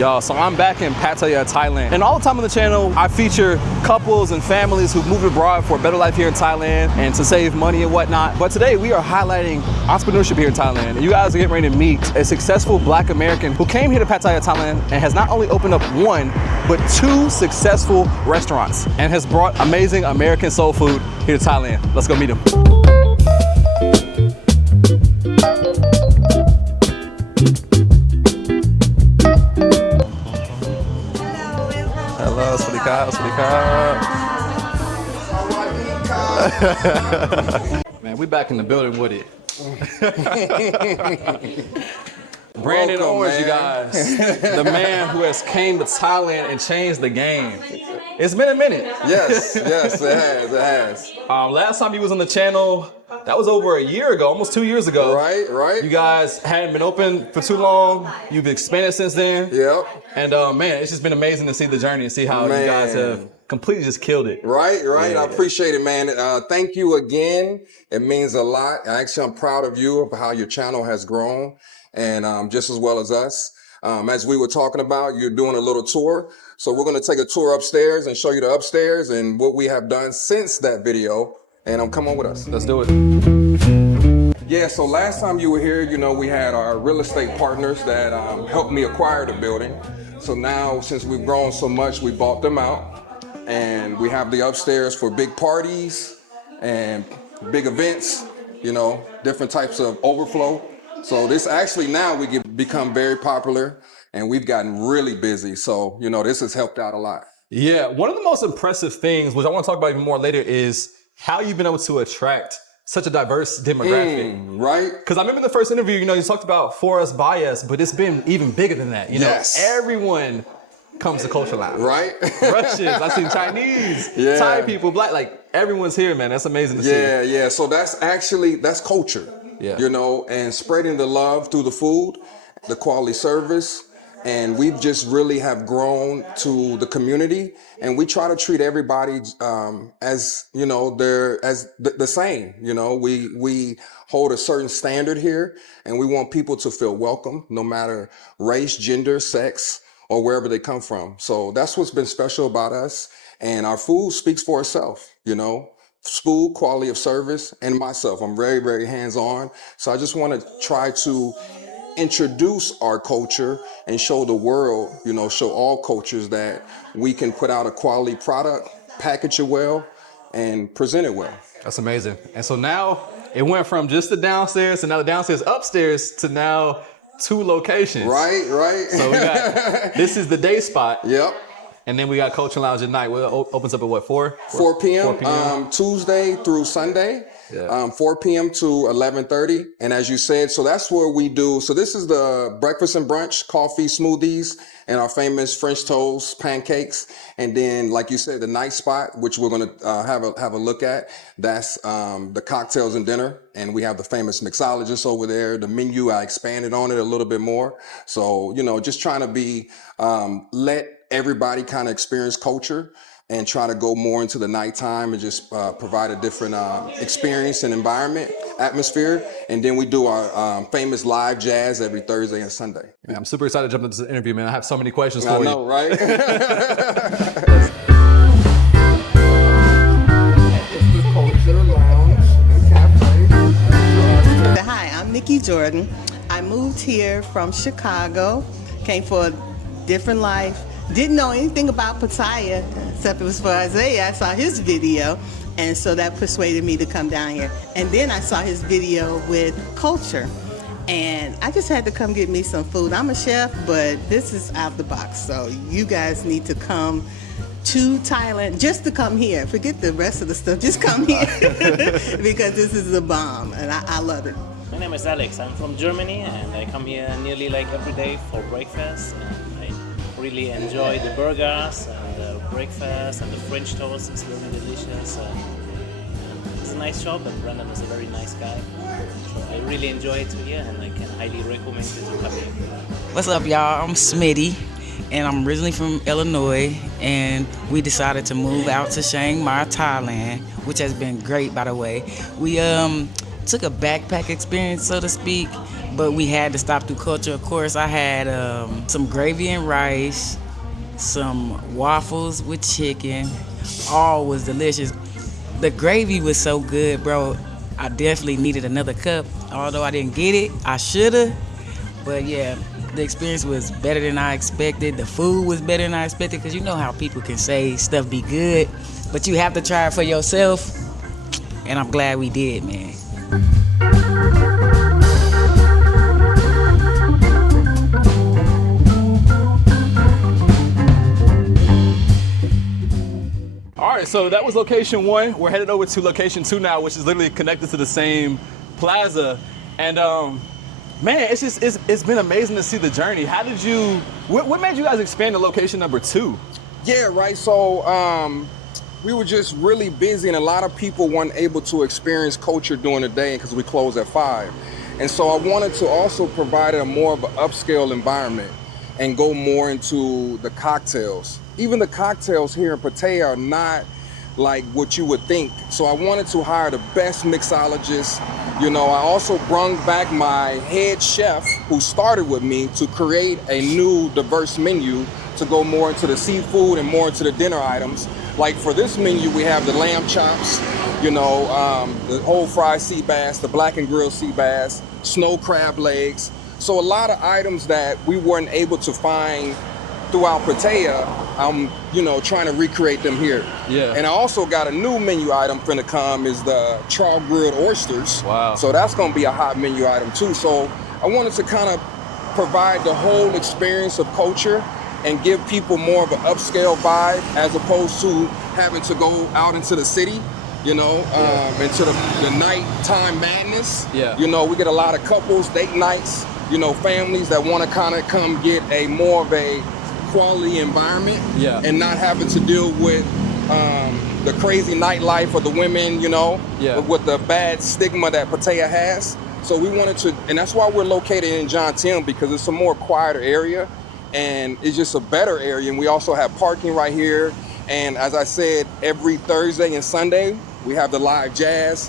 Y'all, so I'm back in Pattaya, Thailand. And all the time on the channel, I feature couples and families who've moved abroad for a better life here in Thailand and to save money and whatnot. But today we are highlighting entrepreneurship here in Thailand. And you guys are getting ready to meet a successful Black American who came here to Pattaya, Thailand and has not only opened up one, but two successful restaurants and has brought amazing American soul food here to Thailand. Let's go meet him. Hello, Swadika, Swadika. Man, we back in the building with it. Brandon Welcome, Orange, man. you guys. The man who has came to Thailand and changed the game. It's been a minute. Yes, it has. Last time you was on the channel, that was over a year ago, almost 2 years ago. Right. You guys hadn't been open for too long. You've expanded since then. Yep. And man, it's just been amazing to see the journey and see how you guys have completely just killed it. Right. Yeah. I appreciate it, man. Thank you again. It means a lot. Actually, I'm proud of you of how your channel has grown, and just as well as us. As we were talking about, you're doing a little tour. So we're going to take a tour upstairs and show you the upstairs and what we have done since that video. And come on with us. Let's do it. Yeah, so last time you were here, you know, we had our real estate partners that helped me acquire the building. So now, since we've grown so much, we bought them out. And we have the upstairs for big parties and big events, you know, different types of overflow. So this actually now we get become very popular and we've gotten really busy. So, you know, this has helped out a lot. Yeah, one of the most impressive things, which I want to talk about even more later, is how you've been able to attract such a diverse demographic. Right? Because I remember the first interview, you know, you talked about for us, by us, but it's been even bigger than that. You know, everyone comes to Culture Lounge. Right? Russians, I've seen Chinese, Thai people, Black, like everyone's here, man. That's amazing to see. Yeah. So that's culture. Yeah. You know, and spreading the love through the food, the quality service. And we've just really have grown to the community, and we try to treat everybody as, you know, they're as the same. You know, we hold a certain standard here, and we want people to feel welcome, no matter race, gender, sex, or wherever they come from. So that's what's been special about us, and our food speaks for itself. You know, food, quality of service, and myself. I'm very, very hands-on. So I just want to try to introduce our culture and show the world, you know, show all cultures that we can put out a quality product, package it well, and present it well. That's amazing. And so now it went from just the downstairs to now the downstairs, upstairs to now 2 locations. Right. So we got, this is the day spot. Yep. And then we got Culture Lounge at night. Well, it opens up at what, 4? 4 p.m. Tuesday through Sunday. Yeah. 4 p.m. to 11:30. And as you said, so that's where we do. So this is the breakfast and brunch, coffee, smoothies, and our famous French toast, pancakes. And then, like you said, the night spot, which we're going to have a look at. That's the cocktails and dinner. And we have the famous mixologist over there. The menu, I expanded on it a little bit more. So, you know, just trying to be, let everybody kind of experience culture and try to go more into the nighttime and just provide a different experience and environment, atmosphere. And then we do our famous live jazz every Thursday and Sunday. Man, I'm super excited to jump into this interview, man. I have so many questions for I you. know, right? Hi, I'm Nikki Jordan. I moved here from Chicago, came for a different life. Didn't know anything about Pattaya, except it was for Isaiah. I saw his video, and so that persuaded me to come down here. And then I saw his video with Culture, and I just had to come get me some food. I'm a chef, but this is out the box, so you guys need to come to Thailand just to come here. Forget the rest of the stuff, just come here because this is the bomb, and I love it. My name is Alex. I'm from Germany, and I come here nearly like every day for breakfast. Really enjoy the burgers and the breakfast and the French toast. It's really delicious. It's a nice shop, and Brandon is a very nice guy. So I really enjoy it here, and I can highly recommend you to come here. What's up, y'all? I'm Smitty, and I'm originally from Illinois, and we decided to move out to Chiang Mai, Thailand, which has been great, by the way. We took a backpack experience, so to speak, but we had to stop through culture. Of course, I had some gravy and rice, some waffles with chicken. All was delicious. The gravy was so good, bro. I definitely needed another cup. Although I didn't get it, I shoulda. But yeah, the experience was better than I expected. The food was better than I expected, because you know how people can say stuff be good, but you have to try it for yourself. And I'm glad we did, man. All right, so that was location 1. We're headed over to location 2 now, which is literally connected to the same plaza. And man, it's been amazing to see the journey. How did you? What made you guys expand to location number 2? Yeah, right. So we were just really busy, and a lot of people weren't able to experience culture during the day because we closed at 5. And so I wanted to also provide a more of an upscale environment and go more into the cocktails. Even the cocktails here in Pattaya are not like what you would think. So I wanted to hire the best mixologists. You know, I also brung back my head chef who started with me to create a new diverse menu to go more into the seafood and more into the dinner items. Like for this menu, we have the lamb chops, you know, the whole fried sea bass, the black and grilled sea bass, snow crab legs. So a lot of items that we weren't able to find throughout Pattaya, I'm, you know, trying to recreate them here. Yeah. And I also got a new menu item finna come, is the char grilled oysters. Wow. So that's gonna be a hot menu item too. So I wanted to kind of provide the whole experience of culture and give people more of an upscale vibe, as opposed to having to go out into the city, you know, into the nighttime madness. Yeah. You know, we get a lot of couples, date nights, you know, families that want to kind of come get a more of a quality environment, and not having to deal with the crazy nightlife of the women, you know, with the bad stigma that Pattaya has. So we wanted to, and that's why we're located in John Tim, because it's a more quieter area and it's just a better area. And we also have parking right here. And as I said, every Thursday and Sunday, we have the live jazz.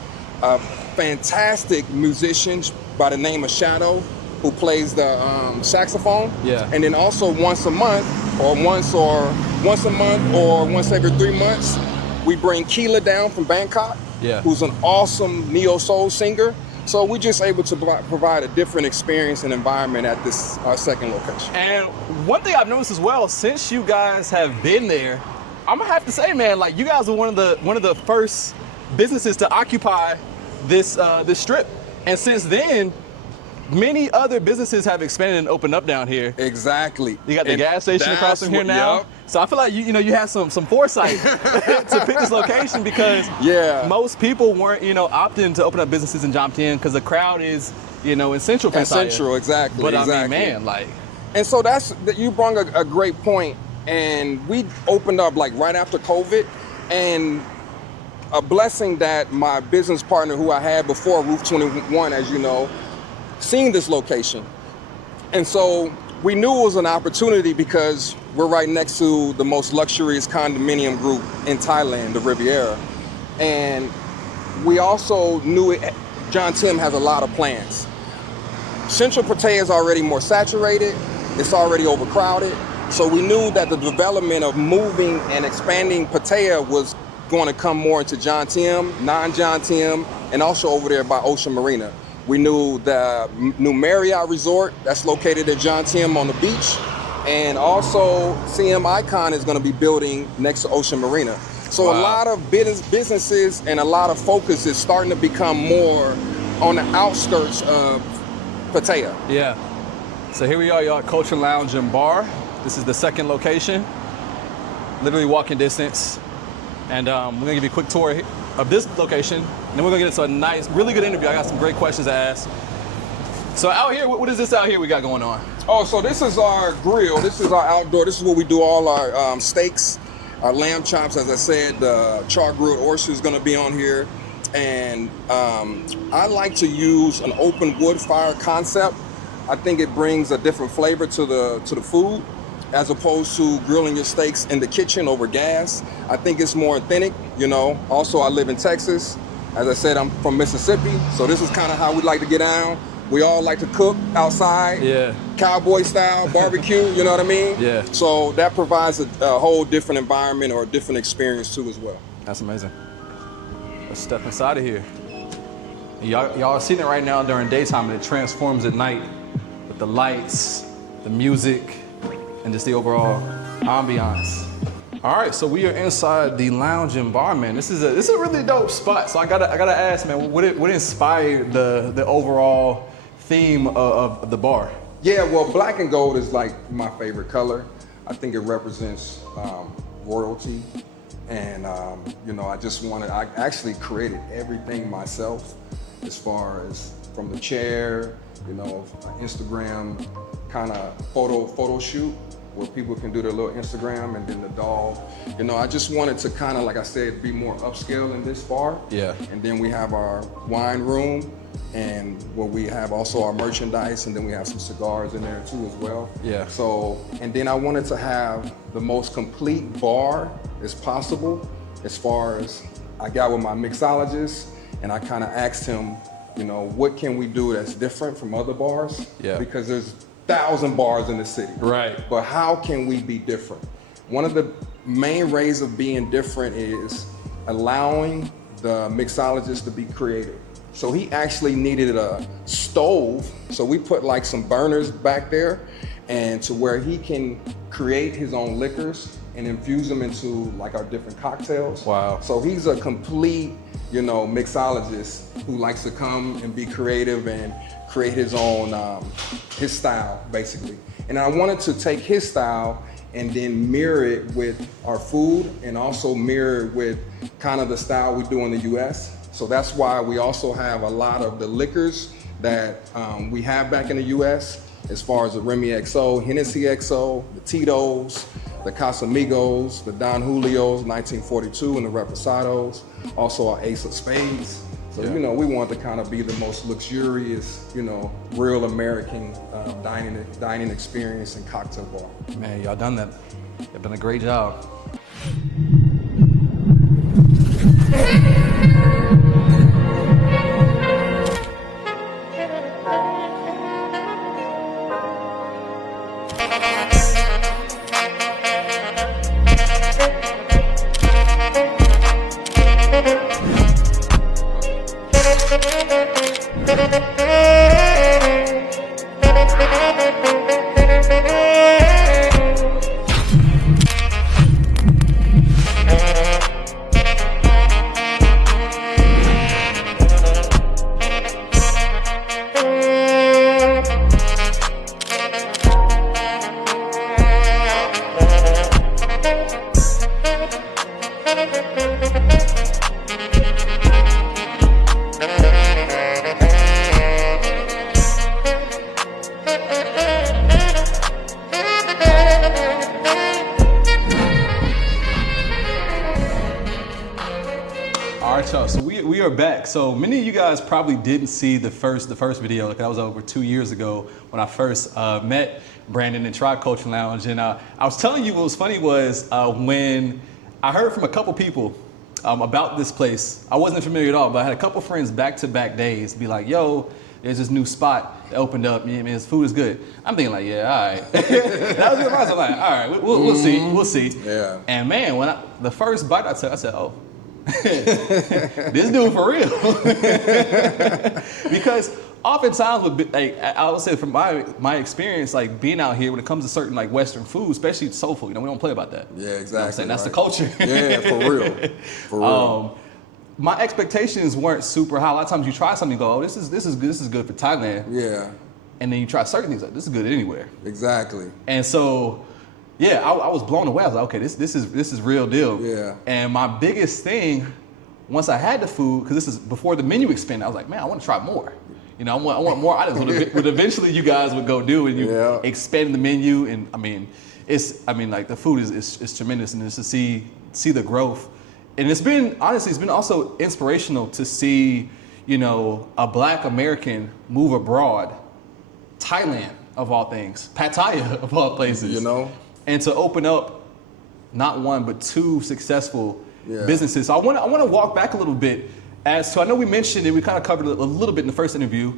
Fantastic musicians by the name of Shadow, who plays the saxophone. Yeah. And then also once a month, or once every 3 months, we bring Keela down from Bangkok, who's an awesome neo soul singer. So we're just able to provide a different experience and environment at this our second location. And one thing I've noticed as well, since you guys have been there, I'm gonna have to say, man, like you guys are one of the first businesses to occupy this strip. And since then, many other businesses have expanded and opened up down here. Exactly. You got the gas station across from here now. Yep. So I feel like you had some foresight to pick this location, because most people weren't, opting to open up businesses in Jomtien because the crowd is, in Central Pattaya. Central, exactly. But exactly. I mean, man, like. And so you brought a great point. And we opened up like right after COVID, and a blessing that my business partner who I had before, Roof 21, as you know, seen this location. And so we knew it was an opportunity because we're right next to the most luxurious condominium group in Thailand, the Riviera. And we also knew John Tim has a lot of plans. Central Pattaya is already more saturated. It's already overcrowded. So we knew that the development of moving and expanding Pattaya was going to come more into John Tim, non-John Tim, and also over there by Ocean Marina. We knew the new Marriott Resort that's located at John Tim on the beach, and also CM Icon is going to be building next to Ocean Marina. So a lot of businesses and a lot of focus is starting to become more on the outskirts of Pattaya. Yeah. So here we are, y'all, at Culture Lounge and Bar. This is the second location, literally walking distance. And we're gonna give you a quick tour of this location, and then we're gonna get into a nice, really good interview. I got some great questions to ask. So out here, what is this out here we got going on? Oh, so this is our grill. This is our outdoor. This is where we do all our steaks, our lamb chops. As I said, the char grilled oyster is gonna be on here. And I like to use an open wood fire concept. I think it brings a different flavor to the food, as opposed to grilling your steaks in the kitchen over gas. I think it's more authentic, Also, I live in Texas. As I said, I'm from Mississippi, so this is kind of how we like to get down. We all like to cook outside. Yeah. Cowboy style, barbecue, you know what I mean? Yeah. So that provides a whole different environment or a different experience too as well. That's amazing. Let's step inside of here. Y'all are seeing it right now during daytime, and it transforms at night with the lights, the music, and just the overall ambiance. All right, so we are inside the lounge and bar, man. This is a really dope spot. So I gotta ask, man, what inspired the overall theme of the bar? Yeah, well, black and gold is like my favorite color. I think it represents royalty. And, you know, I actually created everything myself as far as from the chair, you know, Instagram kind of photo shoot where people can do their little Instagram, and then the dog. You know, I just wanted to kind of, like I said, be more upscale in this bar. Yeah. And then we have our wine room, and where we have also our merchandise, and then we have some cigars in there too as well. Yeah. So, and then I wanted to have the most complete bar as possible, as far as I got with my mixologist, and I kind of asked him, you know, what can we do that's different from other bars? Yeah. Because there's 1,000 bars in the city. Right. But how can we be different? One of the main ways of being different is allowing the mixologist to be creative. So he actually needed a stove. So we put like some burners back there, and to where he can create his own liquors and infuse them into like our different cocktails. Wow. So he's a complete, you know, mixologist who likes to come and be creative and create his own, his style basically. And I wanted to take his style and then mirror it with our food, and also mirror it with kind of the style we do in the US. So that's why we also have a lot of the liquors that we have back in the US, as far as the Remy XO, Hennessy XO, the Tito's, the Casamigos, the Don Julio's, 1942, and the Reposados, also our Ace of Spades. So, Yeah. you know, we want to kind of be the most luxurious, you know, real American dining experience and cocktail bar. Man, y'all done that. You've done a great job. All right, y'all, so we are back. So many of you guys probably didn't see the first video. Like, that was over 2 years ago when I first met Brandon in Tribe Culture Lounge. And I was telling you what was funny was when I heard from a couple people about this place. I wasn't familiar at all, but I had a couple friends back-to-back days be like, yo, there's this new spot that opened up. Man, this food is good. I'm thinking like, yeah, all right. That was good advice. I'm like, all right, we'll see. Yeah. And man, when the first bite I took, I said, oh, this dude for real. Because oftentimes, like, I would say from my experience, like being out here when it comes to certain like Western food, especially soul food, you know, we don't play about that. Yeah, exactly. You know what I'm saying? That's the right. culture. Yeah, for real. For real. My expectations weren't super high. A lot of times you try something, you go, oh, this is good for Thailand. Yeah, And then you try certain things, like this is good anywhere. exactly. And so, yeah, I was blown away. I was like, okay, this is real deal. Yeah. And my biggest thing, once I had the food, because this is before the menu expanded, I was like, man, I want to try more. You know, I want more items. What eventually you guys would go do, and you expand the menu. And I mean, like the food is tremendous, and just to see the growth. And it's been also inspirational to see, you know, a Black American move abroad, Thailand of all things, Pattaya of all places, You know? and to open up not one but two successful businesses. So I want to walk back a little bit as to, I know we mentioned it, we kind of covered it a little bit in the first interview,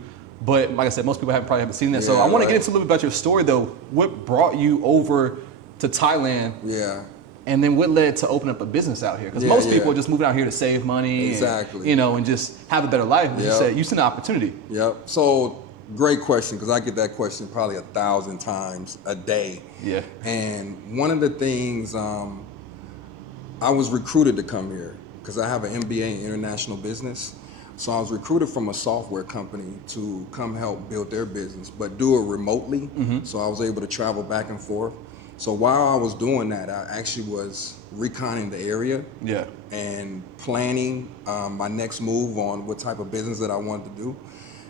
but like I said, most people probably haven't seen that. So I want to get into a little bit about your story though. What brought you over to Thailand? Yeah. And then what led to open up a business out here? Because most people are just moving out here to save money, Exactly. and, and just have a better life. But you said you seen an opportunity. Yep. So great question, because I get that question probably 1,000 times a day. Yeah. And one of the things, I was recruited to come here because I have an MBA in international business. So I was recruited from a software company to come help build their business, but do it remotely. So I was able to travel back and forth. So while I was doing that, I actually was reconning the area and planning my next move on what type of business that I wanted to do.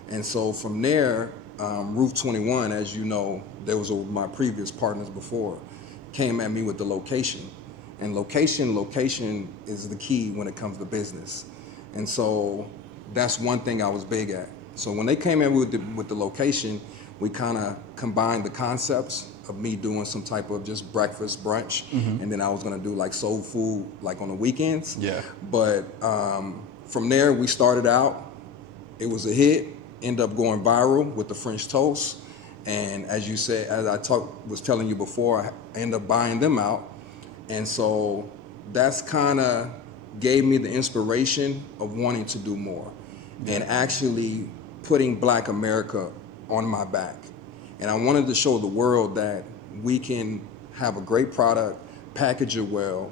And so from there, Roof 21, as you know, there was my previous partners before, came at me with the location. And location is the key when it comes to business. And so that's one thing I was big at. So when they came in with the location, we kind of combined the concepts of me doing some type of just breakfast, brunch, and then I was gonna do like soul food like on the weekends. Yeah. But from there we started out, it was a hit, ended up going viral with the French toast. And as you said, as I was telling you before, I ended up buying them out. And so that's kind of gave me the inspiration of wanting to do more and actually putting Black America on my back. And I wanted to show the world that we can have a great product, package it well,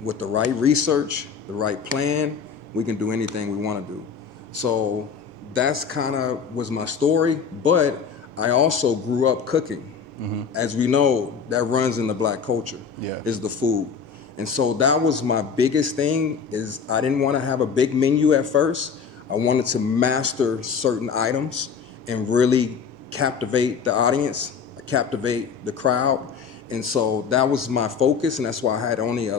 with the right research, the right plan, we can do anything we want to do. So that's kind of was my story, but I also grew up cooking. As we know, that runs in the Black culture, is the food. And so that was my biggest thing, is I didn't want to have a big menu at first. I wanted to master certain items and really captivate the audience, captivate the crowd. And so that was my focus, and that's why I had only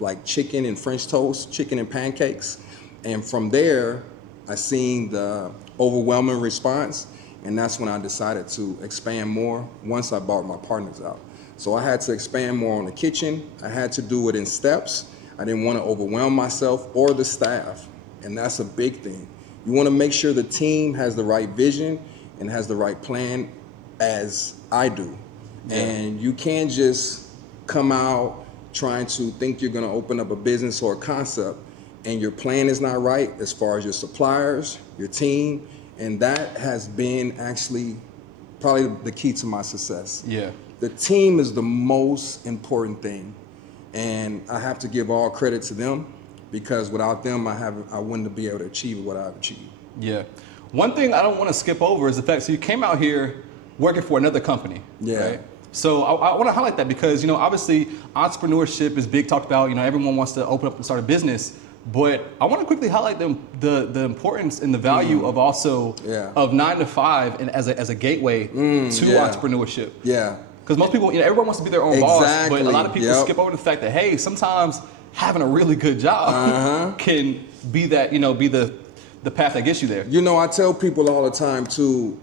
like chicken and French toast, chicken and pancakes. And from there, I seen the overwhelming response, and that's when I decided to expand more once I bought my partners out. So I had to expand more on the kitchen. I had to do it in steps. I didn't want to overwhelm myself or the staff, and that's a big thing. You want to make sure the team has the right vision and has the right plan, as I do. And you can't just come out trying to think you're going to open up a business or a concept and your plan is not right as far as your suppliers, your team, and that has been actually probably the key to my success. The team is the most important thing, and I have to give all credit to them, because without them, I wouldn't be able to achieve what I've achieved. One thing I don't want to skip over is the fact, so you came out here working for another company, right? So I want to highlight that because, obviously entrepreneurship is big talked about, everyone wants to open up and start a business, but I want to quickly highlight the importance and the value of also of 9 to 5 and as a gateway to entrepreneurship. Because most people, everyone wants to be their own boss, but a lot of people skip over the fact that, hey, sometimes having a really good job can be that, be the path that gets you there. I tell people all the time too,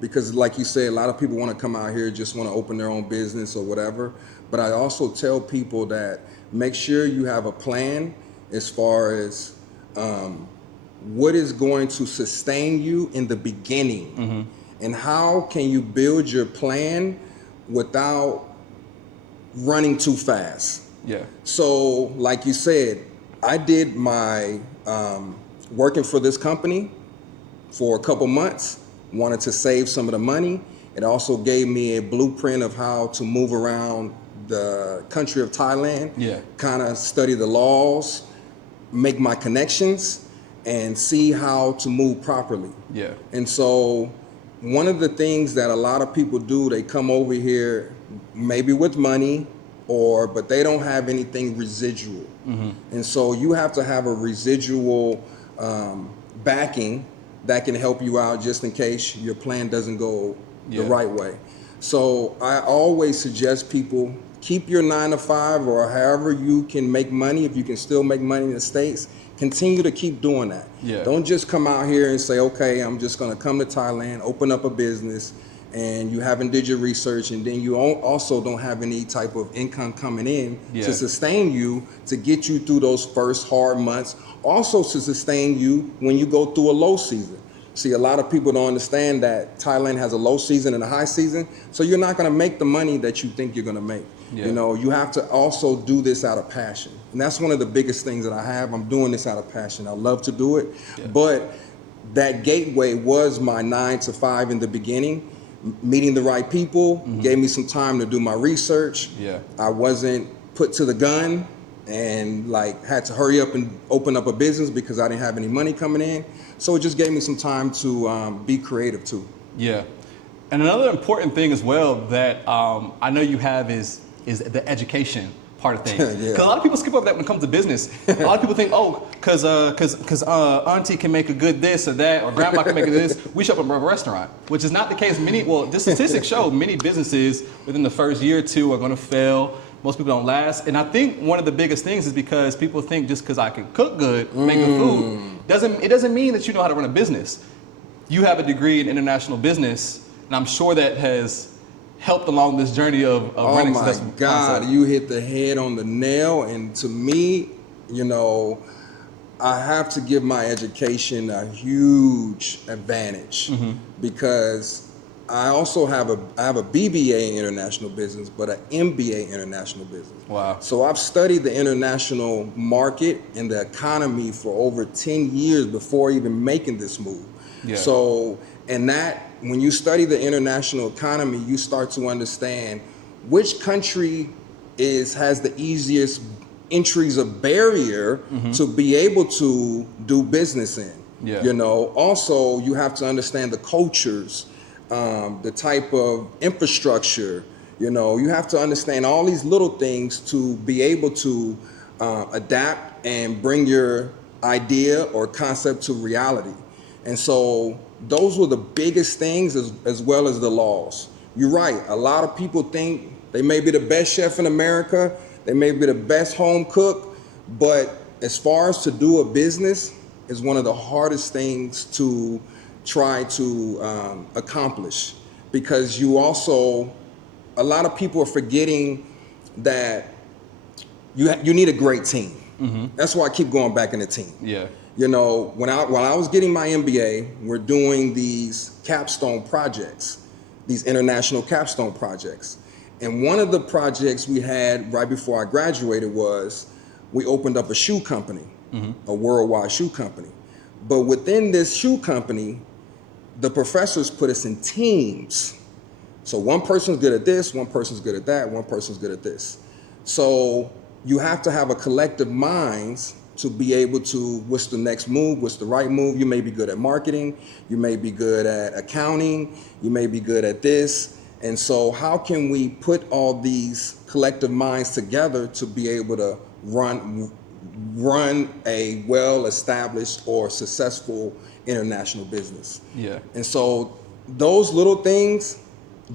because like you say, a lot of people want to come out here, just want to open their own business or whatever. But I also tell people that make sure you have a plan as far as what is going to sustain you in the beginning, and how can you build your plan without running too fast. So like you said, I did my working for this company for a couple months, wanted to save some of the money. It also gave me a blueprint of how to move around the country of Thailand, kind of study the laws, make my connections, and see how to move properly. And so one of the things that a lot of people do, they come over here maybe with money, but they don't have anything residual. And so you have to have a residual backing that can help you out just in case your plan doesn't go the right way. So I always suggest people keep your 9 to 5 or however you can make money. If you can still make money in the States, continue to keep doing that. Don't just come out here and say, okay, I'm just gonna come to Thailand, open up a business, and you haven't did your research, and then you also don't have any type of income coming in to sustain you, to get you through those first hard months, also to sustain you when you go through a low season. See, a lot of people don't understand that Thailand has a low season and a high season, so you're not going to make the money that you think you're going to make. Yeah. You know, you have to also do this out of passion. And that's one of the biggest things that I have. I'm doing this out of passion. I love to do it. Yeah. But that gateway was my 9 to 5 in the beginning. Meeting the right people gave me some time to do my research. Yeah. I wasn't put to the gun and like had to hurry up and open up a business because I didn't have any money coming in. So it just gave me some time to be creative too. Yeah. And another important thing as well that I know you have is the education part of things. Yeah. Because a lot of people skip over that when it comes to business. A lot of people think, oh, because auntie can make a good this or that, or grandma can make a this, we show up at a restaurant, which is not the case. The statistics show many businesses within the first year or two are going to fail. Most people don't last. And I think one of the biggest things is because people think just because I can cook good, make good food, it doesn't mean that you know how to run a business. You have a degree in international business, and I'm sure that has helped along this journey of running successful Oh my God, concept. you hit the head on the nail. And to me, you know, I have to give my education a huge advantage because I also have a BBA in international business, but an MBA in international business. Wow. So I've studied the international market and the economy for over 10 years before even making this move. Yeah. So, and that, when you study the international economy, you start to understand which country has the easiest entries of barrier to be able to do business in. Yeah. You know, also you have to understand the cultures, the type of infrastructure. You know, you have to understand all these little things to be able to adapt and bring your idea or concept to reality. And so those were the biggest things, as well as the laws. You're right. A lot of people think they may be the best chef in America. They may be the best home cook. But as far as to do a business is one of the hardest things to try to accomplish, because you also, a lot of people are forgetting that you need a great team. That's why I keep going back in the team. Yeah. You know, while I was getting my MBA, we're doing these capstone projects, these international capstone projects. And one of the projects we had right before I graduated was we opened up a shoe company, a worldwide shoe company. But within this shoe company, the professors put us in teams. So one person's good at this, one person's good at that, one person's good at this. So you have to have a collective minds to be able to, what's the next move, what's the right move. You may be good at marketing, you may be good at accounting, you may be good at this. And so how can we put all these collective minds together to be able to run a well-established or successful international business? Yeah. And so those little things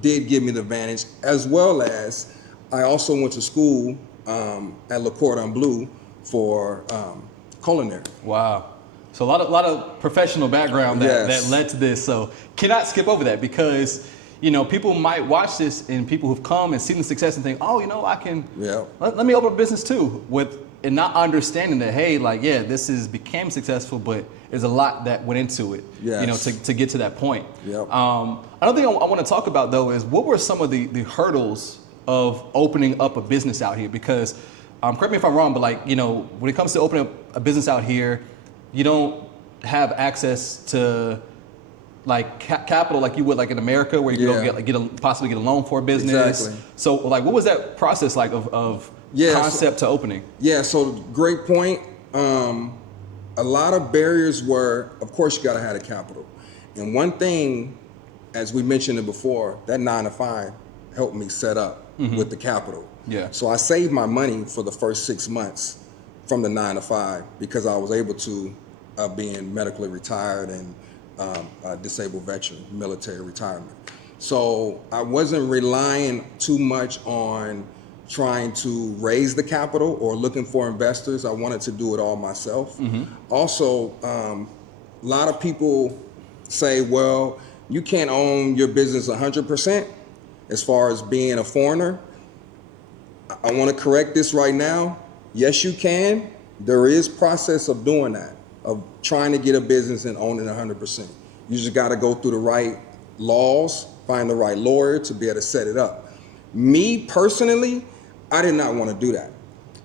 did give me the advantage, as well as I also went to school at Le Cordon Bleu for culinary. Wow. So a lot of professional background that led to this. So cannot skip over that, because you know, people might watch this and people who've come and seen the success and think, oh, you know, I can, let me open a business too, and not understanding that, hey, like, yeah, became successful, but there's a lot that went into it, you know, to get to that point. Yep. Another thing I want to talk about though is what were some of the hurdles of opening up a business out here? Because correct me if I'm wrong, but like, you know, when it comes to opening up a business out here, you don't have access to like capital like you would like in America, where you can go possibly get a loan for a business. Exactly. So like, what was that process like of concept to opening? Yeah, so great point. A lot of barriers were, of course, you got to have the capital. And one thing, as we mentioned it before, that 9 to 5 helped me set up with the capital. Yeah. So I saved my money for the first 6 months from the 9 to 5 because I was able to, being medically retired and a disabled veteran, military retirement. So I wasn't relying too much on trying to raise the capital or looking for investors. I wanted to do it all myself. Also, a lot of people say, well, you can't own your business 100% as far as being a foreigner. I want to correct this right now. Yes, you can. There is process of doing that, of trying to get a business and own it 100%. You just got to go through the right laws, find the right lawyer to be able to set it up. Me personally, I did not want to do that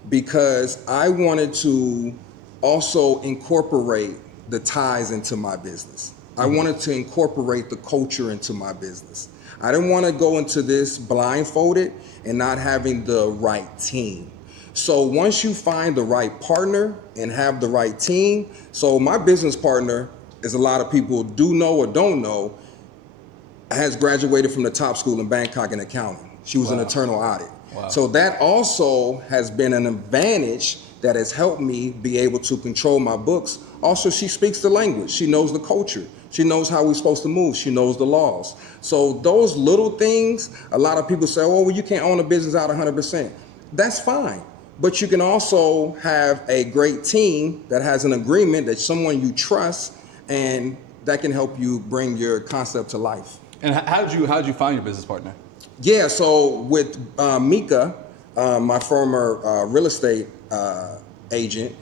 because I wanted to also incorporate the ties into my business. I wanted to incorporate the culture into my business. I didn't want to go into this blindfolded and not having the right team. So once you find the right partner and have the right team, so my business partner, as a lot of people do know or don't know, has graduated from the top school in Bangkok in accounting. She was an internal audit. Wow. So that also has been an advantage that has helped me be able to control my books. Also, she speaks the language. She knows the culture. She knows how we're supposed to move. She knows the laws. So those little things, a lot of people say, oh, well, you can't own a business out 100%. That's fine. But you can also have a great team that has an agreement, that someone you trust, and that can help you bring your concept to life. And how did you find your business partner? Yeah, so with Mika, my former real estate agent,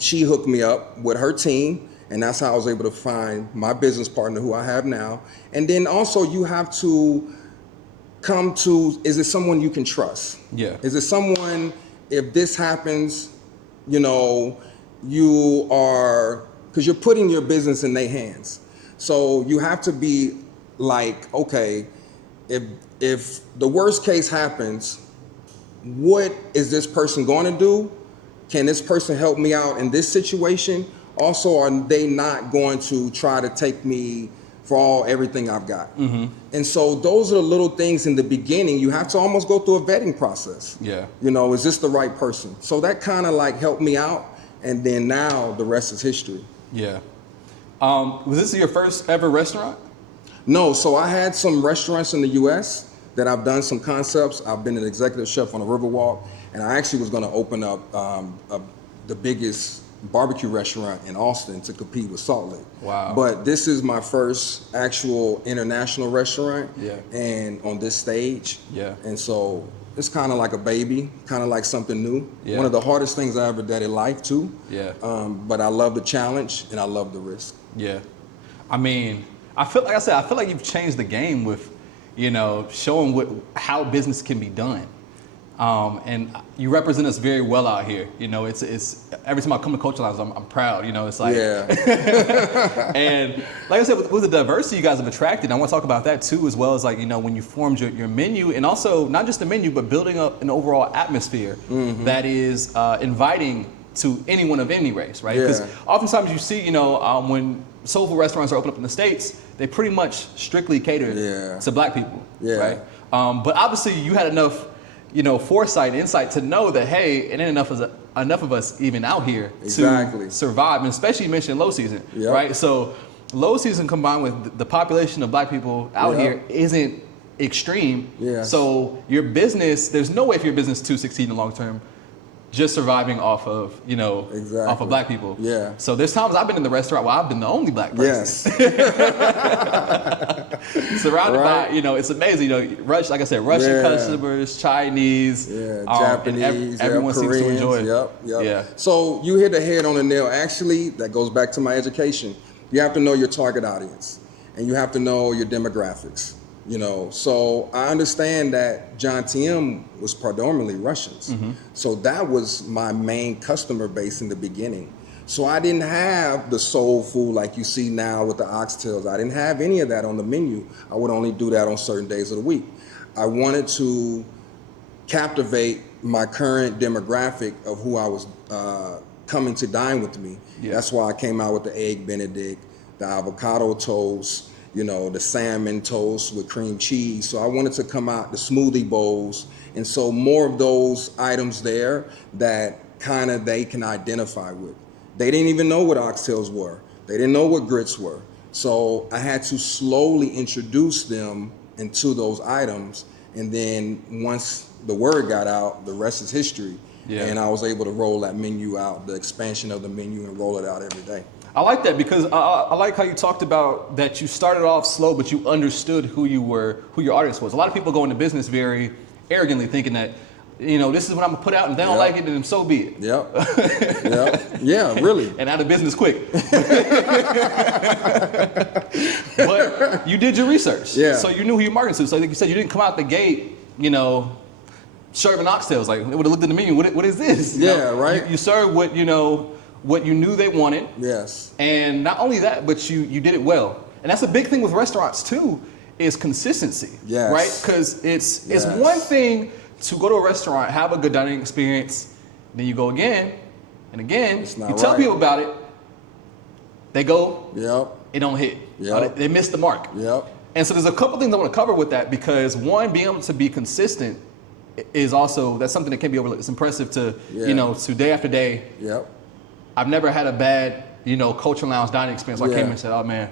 she hooked me up with her team, and that's how I was able to find my business partner, who I have now. And then also you have to come to, is it someone you can trust? Yeah. Is it someone, if this happens, you are, because you're putting your business in their hands. So you have to be like, okay, if the worst case happens, what is this person going to do? Can this person help me out in this situation? Also, are they not going to try to take me for everything I've got? Mm-hmm. And so those are the little things in the beginning. You have to almost go through a vetting process. Yeah. Is this the right person? So that kind of like helped me out. And then now the rest is history. Yeah. Was this your first ever restaurant? No, so I had some restaurants in the US that I've done some concepts. I've been an executive chef on a Riverwalk, and I actually was gonna open up the biggest barbecue restaurant in Austin to compete with Salt Lake. Wow. But this is my first actual international restaurant, Yeah. and on this stage. Yeah. And so it's kind of like a baby, kind of like something new. Yeah. One of the hardest things I ever did in life too. Yeah. But I love the challenge and I love the risk. Yeah. I mean, I feel like you've changed the game with, showing how business can be done. And you represent us very well out here. It's every time I come to Culture Lounge, I'm proud. It's like, Yeah. and like I said, with the diversity you guys have attracted, I want to talk about that too, as well as like, when you formed your menu, and also not just the menu, but building up an overall atmosphere that is inviting to anyone of any race, right? Because oftentimes you see, when soul food restaurants are open up in the States, they pretty much strictly cater to black people, right? But obviously you had enough foresight and insight to know that, hey, it ain't enough of us even out here to survive. And especially you mentioned low season, right? So low season combined with the population of black people out here isn't extreme. So your business, there's no way for your business to succeed in the long term just surviving off of, off of black people. Yeah. So there's times I've been in the restaurant where I've been the only black person. Surrounded by, it's amazing. Like I said, Russian customers, Chinese, Japanese, and everyone seems to enjoy it. Yep. Yeah. So you hit the head on the nail. Actually, that goes back to my education. You have to know your target audience, and you have to know your demographics. So I understand that John TM was predominantly Russians. So that was my main customer base in the beginning. So I didn't have the soul food like you see now with the oxtails. I didn't have any of that on the menu. I would only do that on certain days of the week. I wanted to captivate my current demographic of who I was coming to dine with me. That's why I came out with the egg Benedict, the avocado toast, the salmon toast with cream cheese. So I wanted to come out the smoothie bowls. And so more of those items there that kind of they can identify with. They didn't even know what oxtails were. They didn't know what grits were. So I had to slowly introduce them into those items. And then once the word got out, the rest is history. And I was able to roll that menu out, the expansion of the menu, and roll it out every day. I like that because I like how you talked about that you started off slow, but you understood who your audience was. A lot of people go into business very arrogantly thinking that this is what I'm gonna put out, and if they don't like it, then so be it. Yeah, really. And out of business quick. But you did your research. Yeah. So you knew who you're marketing to. So like you said, you didn't come out the gate, serving oxtails. Like, they would have looked at the menu. What is this? Right. You served what you knew they wanted. Yes. And not only that, but you did it well. And that's a big thing with restaurants too, is consistency. Yes. Right? Because it's one thing to go to a restaurant, have a good dining experience, then you go again and again. It's not you tell right. people about it. They go. Yep. It don't hit. Yep. They miss the mark. Yep. And so there's a couple things I want to cover with that, because one, being able to be consistent is also, that's something that can be overlooked. It's impressive to, to day after day. Yep. I've never had a bad, culture lounge dining experience. So I came and said, oh man,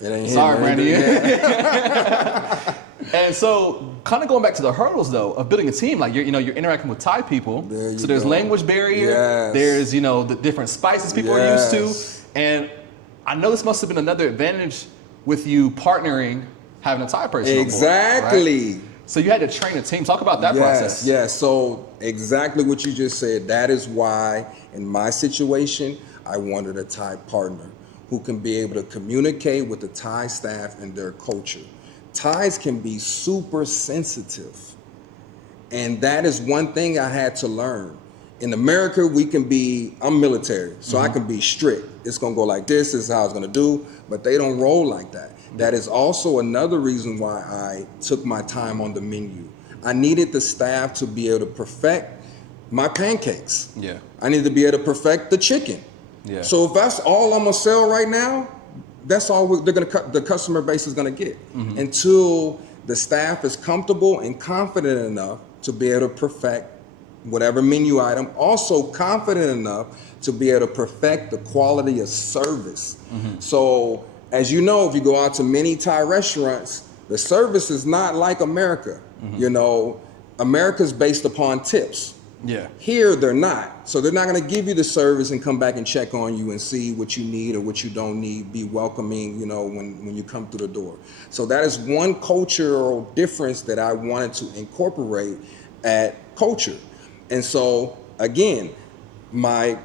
it ain't sorry, Brandy. Yeah. And so, kind of going back to the hurdles though of building a team, like you're interacting with Thai people, so there's language barrier. Yes. There's the different spices people are used to, and I know this must have been another advantage with you partnering, having a Thai person. Exactly. On board, right? So you had to train a team. Talk about that process. Yes. So exactly what you just said. That is why, in my situation, I wanted a Thai partner who can be able to communicate with the Thai staff and their culture. Thais can be super sensitive. And that is one thing I had to learn. In America, I'm military, so I can be strict. It's gonna go like this is how it's gonna do, but they don't roll like that. That is also another reason why I took my time on the menu. I needed the staff to be able to perfect my pancakes. Yeah. I needed to be able to perfect the chicken. Yeah. So if that's all I'm gonna sell right now, that's all the customer base is gonna get until the staff is comfortable and confident enough to be able to perfect whatever menu item. Also confident enough to be able to perfect the quality of service. So as you know, if you go out to many Thai restaurants, the service is not like America. America's based upon tips. Yeah. Here, they're not. So they're not going to give you the service and come back and check on you and see what you need or what you don't need, be welcoming, when you come through the door. So that is one cultural difference that I wanted to incorporate at culture. And so, again, my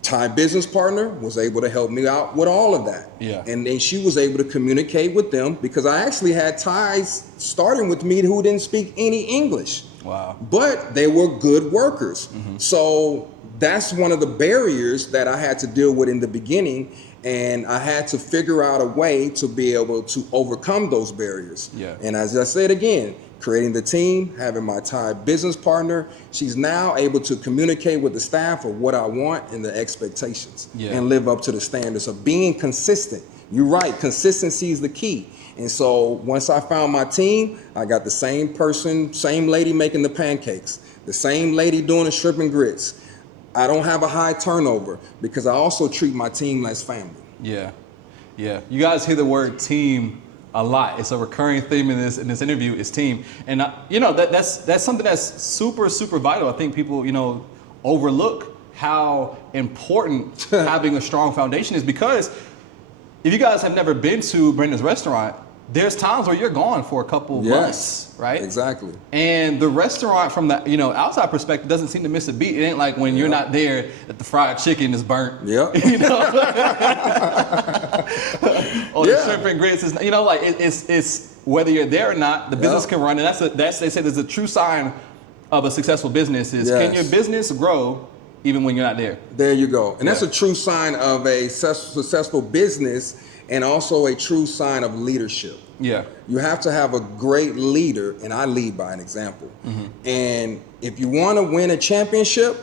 Thai business partner was able to help me out with all of that. Yeah. And then she was able to communicate with them, because I actually had Thais starting with me who didn't speak any English. Wow. But they were good workers. So that's one of the barriers that I had to deal with in the beginning. And I had to figure out a way to be able to overcome those barriers. Yeah. And as I said again, creating the team, having my Thai business partner, she's now able to communicate with the staff of what I want and the expectations, and live up to the standards of being consistent. You're right, consistency is the key. And so once I found my team, I got the same person, same lady making the pancakes, the same lady doing the shrimp and grits. I don't have a high turnover because I also treat my team as family. Yeah. You guys hear the word team a lot. It's a recurring theme in this interview is team. And that's something that's super, super vital. I think people, overlook how important having a strong foundation is, because if you guys have never been to Brenda's restaurant, there's times where you're gone for a couple months, right? Exactly. And the restaurant from the outside perspective doesn't seem to miss a beat. It ain't like when you're not there that the fried chicken is burnt. Yep. Or the shrimp and grits is, it's whether you're there or not, the business can run. And that's they say there's a true sign of a successful business is can your business grow even when you're not there? There you go. And that's a true sign of a successful business, and also a true sign of leadership. Yeah. You have to have a great leader, and I lead by an example. And if you want to win a championship,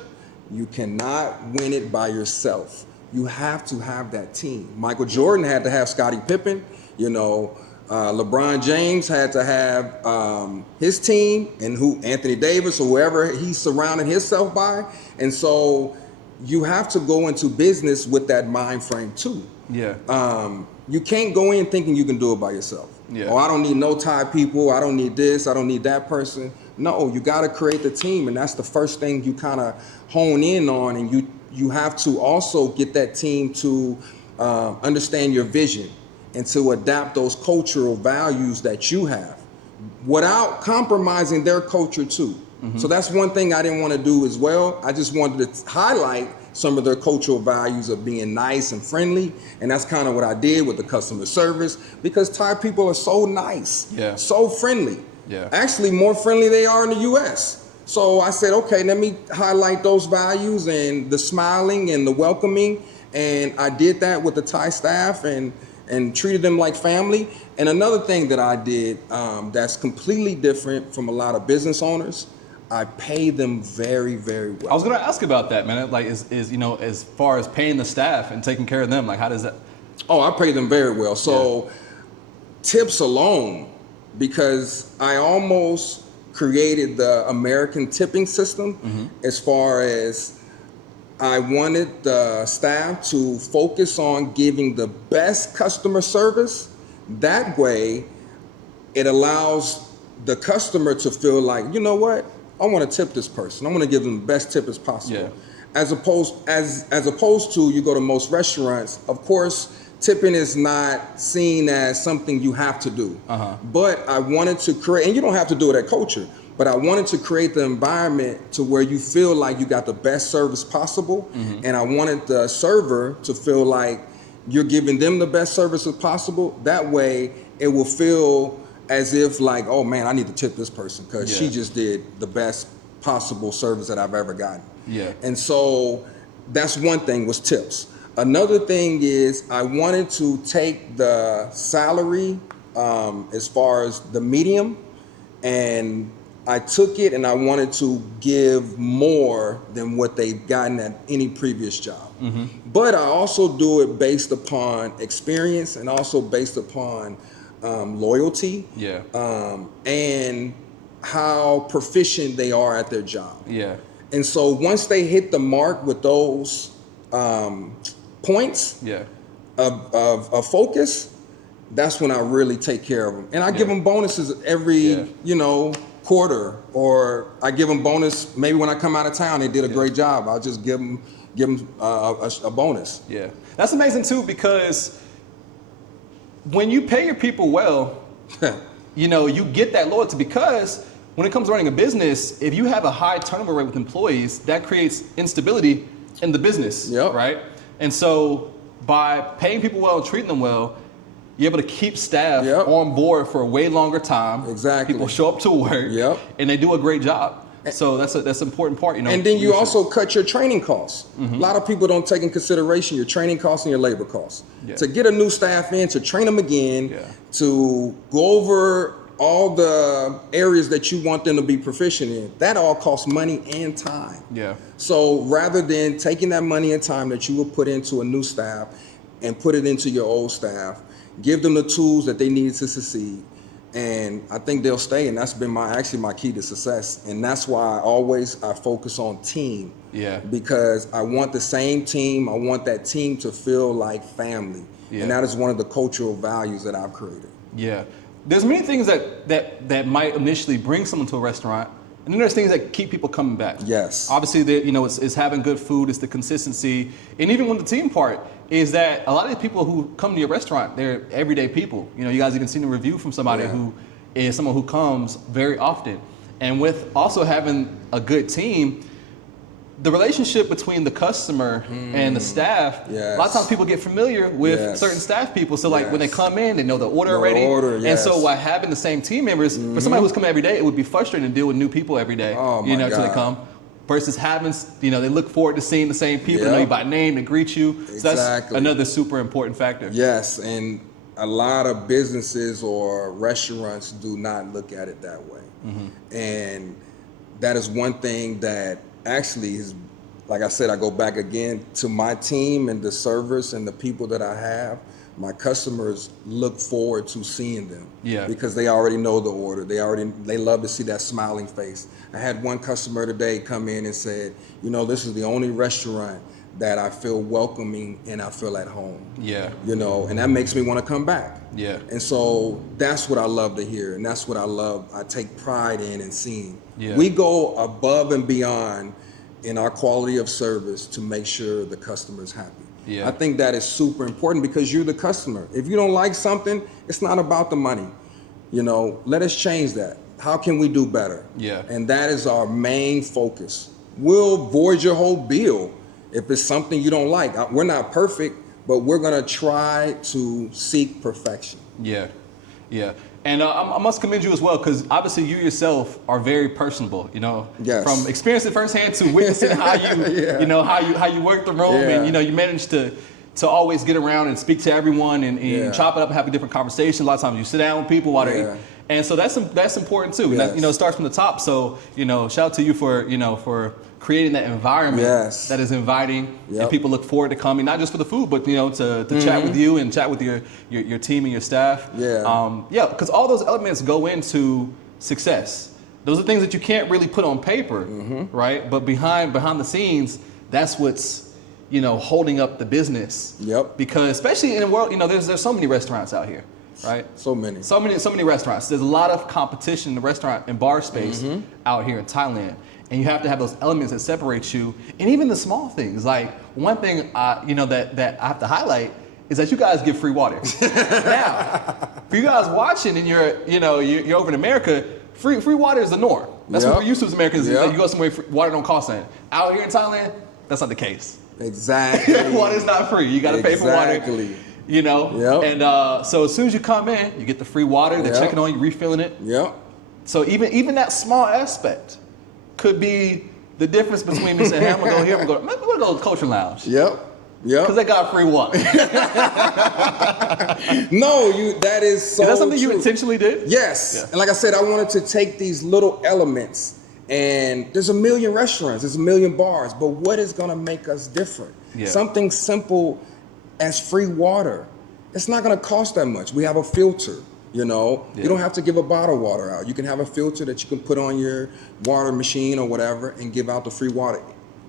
you cannot win it by yourself. You have to have that team. Michael Jordan had to have Scottie Pippen. LeBron James had to have his team, and Anthony Davis or whoever he surrounded himself by. And so you have to go into business with that mind frame too. Yeah. You can't go in thinking you can do it by yourself. Yeah. Oh, I don't need no Thai people. I don't need this. I don't need that person. No, you got to create the team, and that's the first thing you kind of hone in on. And you have to also get that team to understand your vision and to adapt those cultural values that you have without compromising their culture too. So that's one thing I didn't want to do as well. I just wanted to highlight some of their cultural values of being nice and friendly. And that's kind of what I did with the customer service, because Thai people are so nice, so friendly. Actually, more friendly they are in the US. So I said, okay, let me highlight those values and the smiling and the welcoming. And I did that with the Thai staff and treated them like family. And another thing that I did that's completely different from a lot of business owners, I pay them very, very well. I was gonna ask about that, man. Like, is you know, as far as paying the staff and taking care of them, like, how does that? Oh, I pay them very well. So tips alone, because I almost created the American tipping system as far as I wanted the staff to focus on giving the best customer service. That way, it allows the customer to feel like, you know what? I want to tip this person. I want to give them the best tip as possible. As opposed to you go to most restaurants, of course, tipping is not seen as something you have to do. But I wanted to create, and you don't have to do it at Culture, but I wanted to create the environment to where you feel like you got the best service possible. And I wanted the server to feel like you're giving them the best service as possible. That way it will feel as if like, oh man, I need to tip this person because she just did the best possible service that I've ever gotten. And so that's one thing, was tips. Another thing is I wanted to take the salary as far as the medium, and I took it and I wanted to give more than what they've gotten at any previous job. But I also do it based upon experience and also based upon loyalty and how proficient they are at their job. And so once they hit the mark with those points of focus, that's when I really take care of them. And I give them bonuses every, you know, quarter, or I give them bonus maybe when I come out of town. They did a great job. I'll just give them a bonus. That's amazing too, because when you pay your people well, you know, you get that loyalty, because when it comes to running a business, if you have a high turnover rate with employees, that creates instability in the business, right? And so by paying people well and treating them well, you're able to keep staff on board for a way longer time. People show up to work and they do a great job. So that's an important part, you know. And then you also cut your training costs. A lot of people don't take in consideration your training costs and your labor costs. To get a new staff in, to train them again, to go over all the areas that you want them to be proficient in, that all costs money and time. So rather than taking that money and time that you will put into a new staff and put it into your old staff, give them the tools that they need to succeed, and I think they'll stay. And that's been my key to success. And that's why I focus on team. Because I want the same team. I want that team to feel like family. And that is one of the cultural values that I've created. There's many things that might initially bring someone to a restaurant, and then there's things that keep people coming back. Obviously, you know, it's having good food, it's the consistency, and even with the team part, is that a lot of the people who come to your restaurant, they're everyday people. You know, you guys even seen a review from somebody who is someone who comes very often. And with also having a good team, the relationship between the customer and the staff, a lot of times people get familiar with certain staff people. So like when they come in, they know the order already. And so by having the same team members, for somebody who's coming every day, it would be frustrating to deal with new people every day, you know, until they come. Versus having, you know, they look forward to seeing the same people, know you by name, and greet you. So that's another super important factor. And a lot of businesses or restaurants do not look at it that way. And that is one thing that actually is, like I said, I go back again to my team and the servers and the people that I have. My customers look forward to seeing them because they already know the order. They love to see that smiling face. I had one customer today come in and said, you know, this is the only restaurant that I feel welcoming and I feel at home. You know, and that makes me want to come back. And so that's what I love to hear, and that's what I take pride in and seeing. We go above and beyond in our quality of service to make sure the customer's happy. I think that is super important because you're the customer. If you don't like something, it's not about the money. You know, let us change that. How can we do better? Yeah. And that is our main focus. We'll void your whole bill if it's something you don't like. We're not perfect, but we're gonna try to seek perfection. Yeah, yeah. And I must commend you as well, because obviously you yourself are very personable. You know, Yes. from experiencing firsthand to witnessing how you, Yeah. you know, how you work the room, Yeah. and you know, you manage to always get around and speak to everyone and Yeah. chop it up and have a different conversation. A lot of times you sit down with people while Yeah. they, and so that's important too. And that, Yes. you know, it starts from the top. So you know, shout out to you for for creating that environment Yes. that is inviting, and Yep. people look forward to coming, not just for the food, but you know, to chat with you and chat with your team and your staff. Yeah. Yeah, because all those elements go into success. Those are things that you can't really put on paper, right? But behind the scenes, that's what's, you know, holding up the business. Yep. Because especially in the world, you know, there's so many restaurants out here, right? So many. So many restaurants. There's a lot of competition in the restaurant and bar space out here in Thailand. And you have to have those elements that separate you, and even the small things. Like one thing, you know, that I have to highlight is that you guys give free water. Now, for you guys watching, and you're over in America, free water is the norm. That's what Yep. we're used to as Americans. Yep. You go somewhere, water don't cost anything. Out here in Thailand, that's not the case. Exactly. Water's not free. You got to pay for water. Exactly. You know. Yep. And so as soon as you come in, you get the free water. They're Yep. checking on you, refilling it. Yep. So even that small aspect could be the difference between me saying, hey, I'm gonna go here, I'm gonna go to the culture lounge. Yep. Because Yep. they got free water. No, that is so Is that something you true. intentionally did? Yes. Yeah. And like I said, I wanted to take these little elements, and there's a million restaurants, there's a million bars, but what is gonna make us different? Yeah. Something simple as free water. It's not gonna cost that much. We have a filter, you know. Yeah. You don't have to give a bottle of water out. You can have a filter that you can put on your water machine or whatever and give out the free water.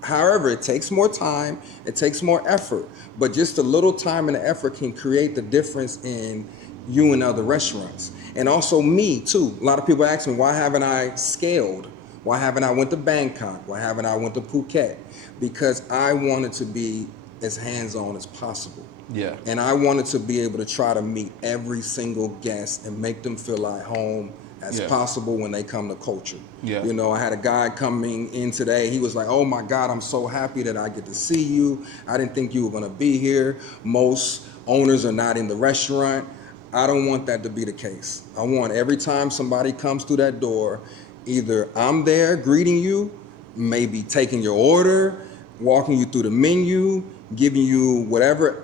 However, it takes more time, it takes more effort, but just a little time and effort can create the difference in you and other restaurants. And also me too. A lot of people ask me, why haven't I scaled? Why haven't I went to Bangkok? Why haven't I went to Phuket? Because I wanted to be as hands-on as possible. Yeah. And I wanted to be able to try to meet every single guest and make them feel like home as Yeah. possible when they come to culture. Yeah. You know, I had a guy coming in today. He was like, oh my God, I'm so happy that I get to see you. I didn't think you were gonna be here. Most owners are not in the restaurant. I don't want that to be the case. I want every time somebody comes through that door, either I'm there greeting you, maybe taking your order, walking you through the menu, giving you whatever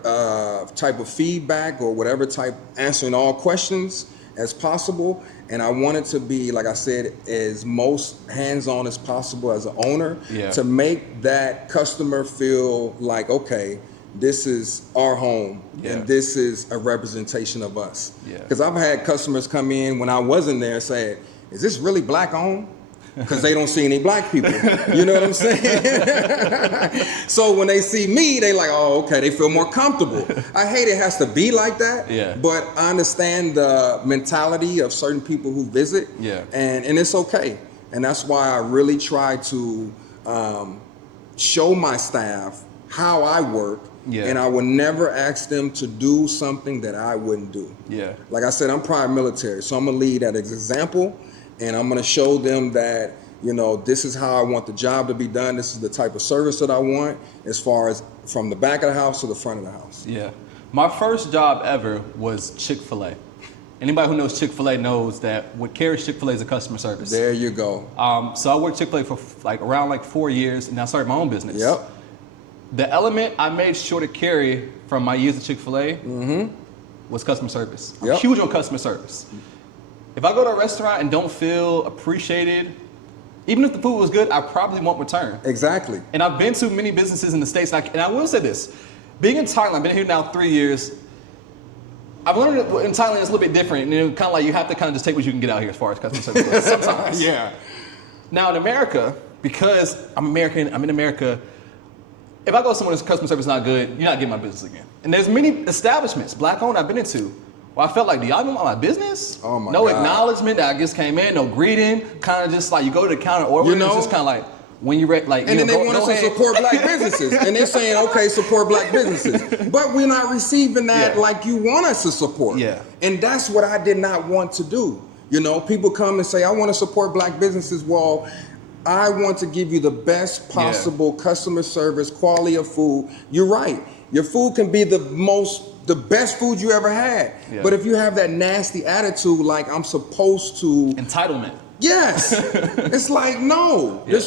type of feedback or whatever type, answering all questions as possible. And I want it to be, like I said, as most hands-on as possible as an owner, Yeah. to make that customer feel like, okay, this is our home, Yeah. and this is a representation of us. Yeah. Because I've had customers come in when I wasn't there and say, is this really black owned? Because they don't see any black people. You know what I'm saying? So when they see me, they like, oh, okay, they feel more comfortable. I hate it has to be like that. Yeah. But I understand the mentality of certain people who visit. Yeah. And it's okay. And that's why I really try to show my staff how I work. Yeah. And I would never ask them to do something that I wouldn't do. Yeah. Like I said, I'm prior military, so I'm gonna lead as an example, and I'm gonna show them that, you know, this is how I want the job to be done. This is the type of service that I want, as far as from the back of the house to the front of the house. Yeah. My first job ever was Chick-fil-A. Anybody who knows Chick-fil-A knows that what carries Chick-fil-A is a customer service. There you go. So I worked Chick-fil-A for around 4 years, and I started my own business. Yep. The element I made sure to carry from my years at Chick-fil-A was customer service. I'm Yep. huge on customer service. If I go to a restaurant and don't feel appreciated, even if the food was good, I probably won't return. Exactly. And I've been to many businesses in the States, and I will say this. Being in Thailand, I've been here now 3 years, I've learned that in Thailand it's a little bit different. And kind of like you have to kind of just take what you can get out here as far as customer service goes sometimes. Yeah. Now in America, because I'm American, I'm in America, if I go somewhere that's customer service not good, you're not getting my business again. And there's many establishments, black owned, I've been into, where I felt like, do y'all know my business? Oh my no God. acknowledgement that I just came in, no greeting, kind of just like you go to the counter order, You know? it's just kind of like, when you like, And then they go want us to ahead. support black businesses. And they're saying, okay, support black businesses. But we're not receiving that Yeah. like you want us to support. Yeah. And that's what I did not want to do. You know, people come and say, I want to support black businesses. Well, I want to give you the best possible customer service, quality of food. You're right. Your food can be the best food you ever had. Yeah. But if you have that nasty attitude, like I'm supposed to. Entitlement. Yes. It's like, no. Yeah.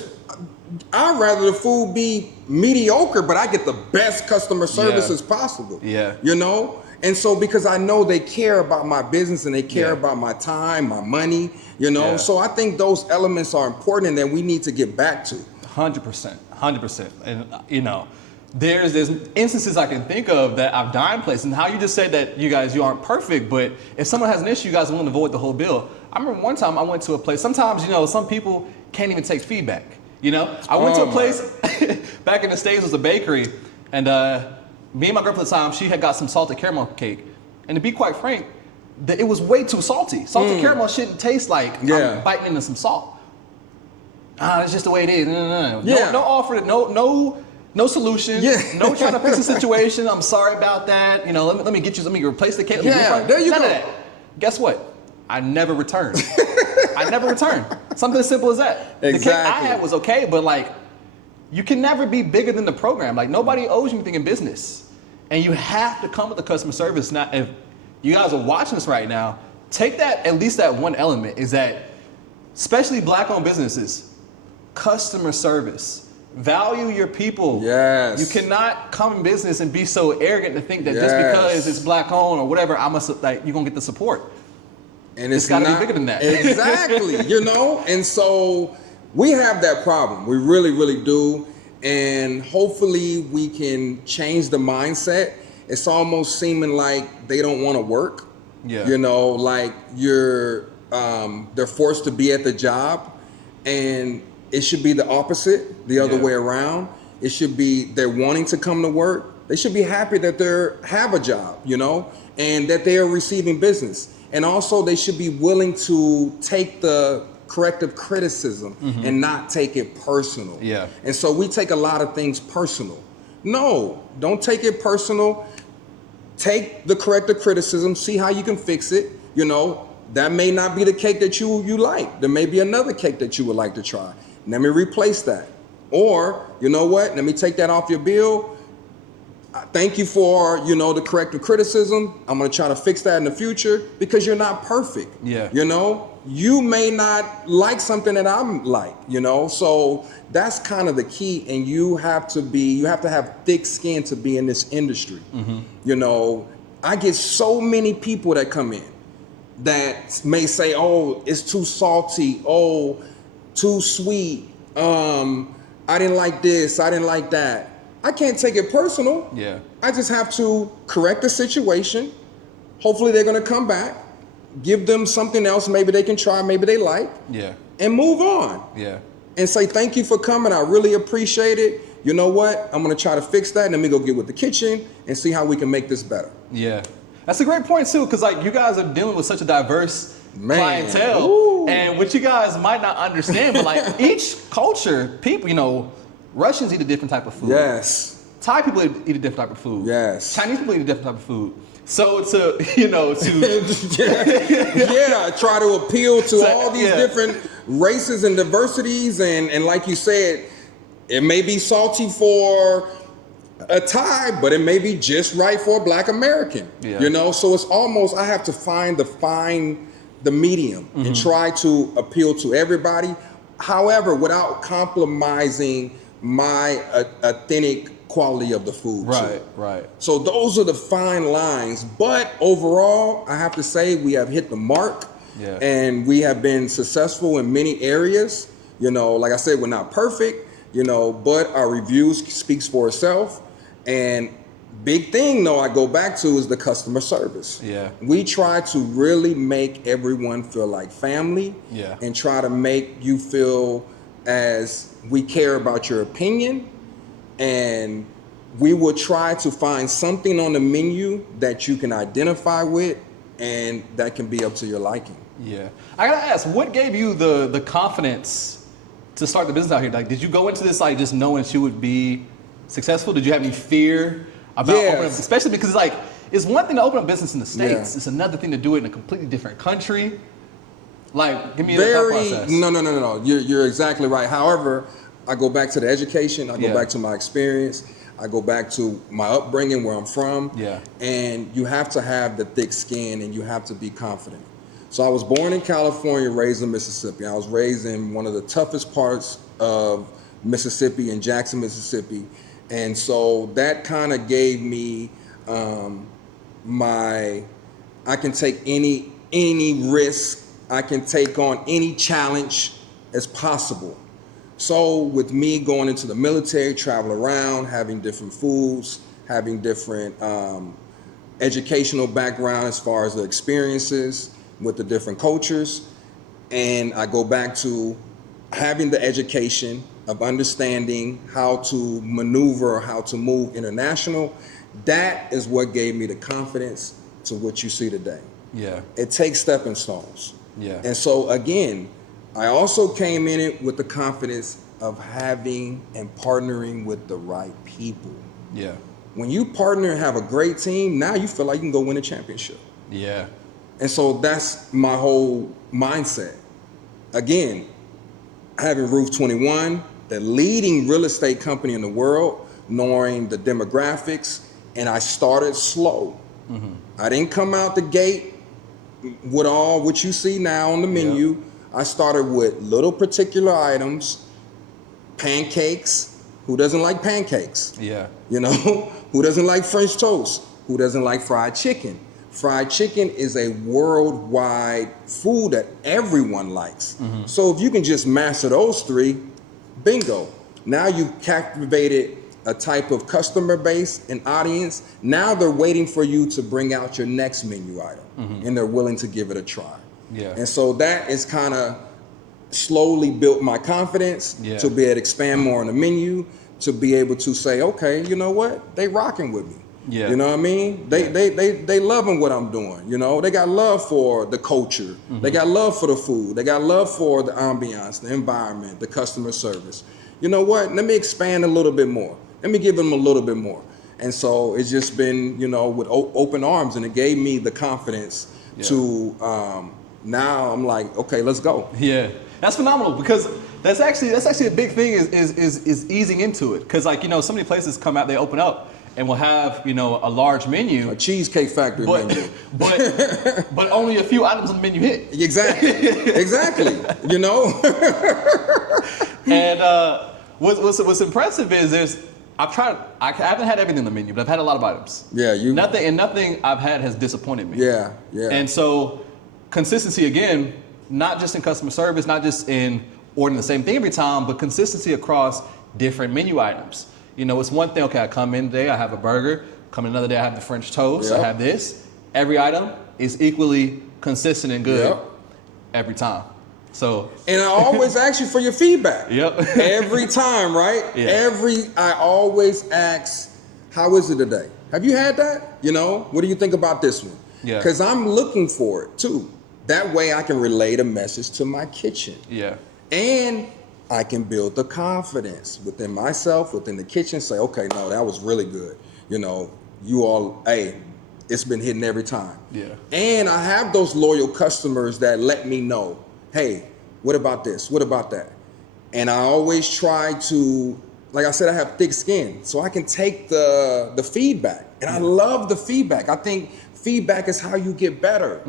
I'd rather the food be mediocre, but I get the best customer service as possible. Yeah. You know? And so because I know they care about my business and they care about my time, my money, you know? Yeah. So I think those elements are important and that we need to get back to. 100%. And, you know, there's instances I can think of that I've dined places, and how you just said that you aren't perfect, but if someone has an issue, you guys are willing to avoid the whole bill. I remember one time I went to a place, sometimes, you know, some people can't even take feedback. You know, I went to a place back in the States, it was a bakery, and me and my girlfriend at the time, she had got some salted caramel cake. And to be quite frank, it was way too salty. Salted caramel shouldn't taste like I'm biting into some salt. It's just the way it is. No offer, no solution. No trying to fix the situation. I'm sorry about that. You know, let me replace the cake. There you go. None of that. Guess what? I never returned. Something as simple as that. Exactly. The cake I had was okay, but like, you can never be bigger than the program. Like, nobody owes you anything in business. And you have to come with the customer service. Now, if you guys are watching this right now, take that, at least that one element, is that, especially black-owned businesses, customer service. Value your people. Yes. You cannot come in business and be so arrogant to think that just because it's black-owned or whatever, you're going to get the support. And it's got to be bigger than that. Exactly, you know? And so we have that problem. We really, really do. And hopefully we can change the mindset. It's almost seeming like they don't want to work. Yeah. You know, like they're forced to be at the job, and it should be the opposite, the other way around. It should be they're wanting to come to work. They should be happy that they have a job, you know, and that they are receiving business. And also they should be willing to take the corrective criticism and not take it personal. Yeah. And so we take a lot of things personal. No, don't take it personal. Take the corrective criticism, see how you can fix it. You know, that may not be the cake that you like. There may be another cake that you would like to try. Let me replace that. Or, you know what? Let me take that off your bill. Thank you for, you know, the corrective criticism. I'm going to try to fix that in the future, because you're not perfect. Yeah. You know, you may not like something that I'm like, you know, so that's kind of the key. And you have to have thick skin to be in this industry. You know, I get so many people that come in that may say, oh, it's too salty. Oh, too sweet. I didn't like this. I didn't like that. I can't take it personal. Yeah. I just have to correct the situation. Hopefully they're going to come back, give them something else maybe they can try, maybe they like, and move on. Yeah. And say, thank you for coming. I really appreciate it. You know what? I'm going to try to fix that, and let me go get with the kitchen and see how we can make this better. Yeah. That's a great point too, because like you guys are dealing with such a diverse clientele. And what you guys might not understand, but like each culture, people, you know, Russians eat a different type of food. Yes. Thai people eat a different type of food. Yes. Chinese people eat a different type of food. So try to appeal to all these different races and diversities, and like you said, it may be salty for a Thai, but it may be just right for a Black American. You know, so it's almost, I have to find the medium and try to appeal to everybody. However, without compromising my authentic quality of the food. Right. So those are the fine lines. But overall, I have to say we have hit the mark, and we have been successful in many areas. You know, like I said, we're not perfect, you know, but our reviews speaks for itself. And big thing though I go back to is the customer service. Yeah. We try to really make everyone feel like family, and try to make you feel as we care about your opinion, and we will try to find something on the menu that you can identify with and that can be up to your liking. Yeah. I gotta ask, what gave you the confidence to start the business out here? Like, did you go into this like just knowing that you would be successful? Did you have any fear about opening up, especially because like it's one thing to open a business in the States, it's another thing to do it in a completely different country. Like, give me the thought process. No. You're exactly right. However, I go back to the education. I go back to my experience. I go back to my upbringing, where I'm from. Yeah. And you have to have the thick skin, and you have to be confident. So I was born in California, raised in Mississippi. I was raised in one of the toughest parts of Mississippi, in Jackson, Mississippi. And so that kind of gave me I can take any risk, I can take on any challenge as possible. So with me going into the military, travel around, having different foods, having different educational background as far as the experiences with the different cultures, and I go back to having the education of understanding how to maneuver, how to move international, that is what gave me the confidence to what you see today. Yeah. It takes stepping stones. Yeah. And so again, I also came in it with the confidence of having and partnering with the right people. Yeah. When you partner and have a great team, now you feel like you can go win a championship. Yeah. And so that's my whole mindset. Again, having Roof 21, the leading real estate company in the world, knowing the demographics, and I started slow. Mm-hmm. I didn't come out the gate with all what you see now on the menu. Yep. I started with little particular items, pancakes. Who doesn't like pancakes? Yeah. You know, who doesn't like French toast? Who doesn't like fried chicken? Fried chicken is a worldwide food that everyone likes. Mm-hmm. So if you can just master those three, bingo. Now you've captivated a type of customer base and audience. Now they're waiting for you to bring out your next menu item, mm-hmm. and they're willing to give it a try. Yeah. And so that is kind of slowly built my confidence to be able to expand more on the menu, to be able to say, okay, you know what? They rocking with me. Yeah. You know what I mean? They loving what I'm doing. You know, they got love for the culture. Mm-hmm. They got love for the food. They got love for the ambiance, the environment, the customer service. You know what? Let me expand a little bit more. Let me give them a little bit more. And so it's just been, you know, with open arms, and it gave me the confidence to, now I'm like, okay, let's go. Yeah, that's phenomenal, because that's actually a big thing is easing into it. Because, like, you know, so many places come out, they open up and will have, you know, a large menu, a Cheesecake Factory menu, but only a few items on the menu hit. Exactly. You know. And what's impressive is I haven't had everything on the menu, but I've had a lot of items. Yeah, nothing I've had has disappointed me. Yeah. And so consistency, again, not just in customer service, not just in ordering the same thing every time, but consistency across different menu items. You know, it's one thing, okay, I come in today, I have a burger, come in another day, I have the French toast, I have this. Every item is equally consistent and good every time. So, and I always ask you for your feedback. Yep. Every time, right? Yeah. I always ask, how is it today? Have you had that? You know, what do you think about this one? Yeah. Because I'm looking for it too. That way I can relay the message to my kitchen. Yeah. And I can build the confidence within myself, within the kitchen, say, okay, no, that was really good. You know, you all, hey, it's been hitting every time. Yeah. And I have those loyal customers that let me know, hey, what about this? What about that? And I always try to, like I said, I have thick skin, so I can take the feedback. And I love the feedback. I think feedback is how you get better,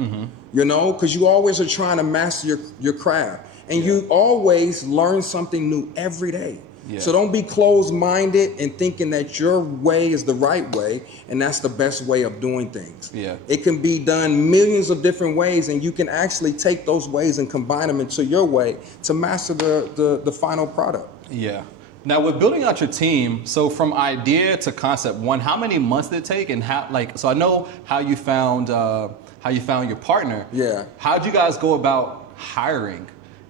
you know, because you always are trying to master your craft. And you always learn something new every day. Yeah. So don't be closed-minded and thinking that your way is the right way and that's the best way of doing things. Yeah. It can be done millions of different ways, and you can actually take those ways and combine them into your way to master the final product. Yeah. Now, with building out your team, so from idea to concept, one, how many months did it take, and how, like, so I know how you found your partner. Yeah. How'd you guys go about hiring?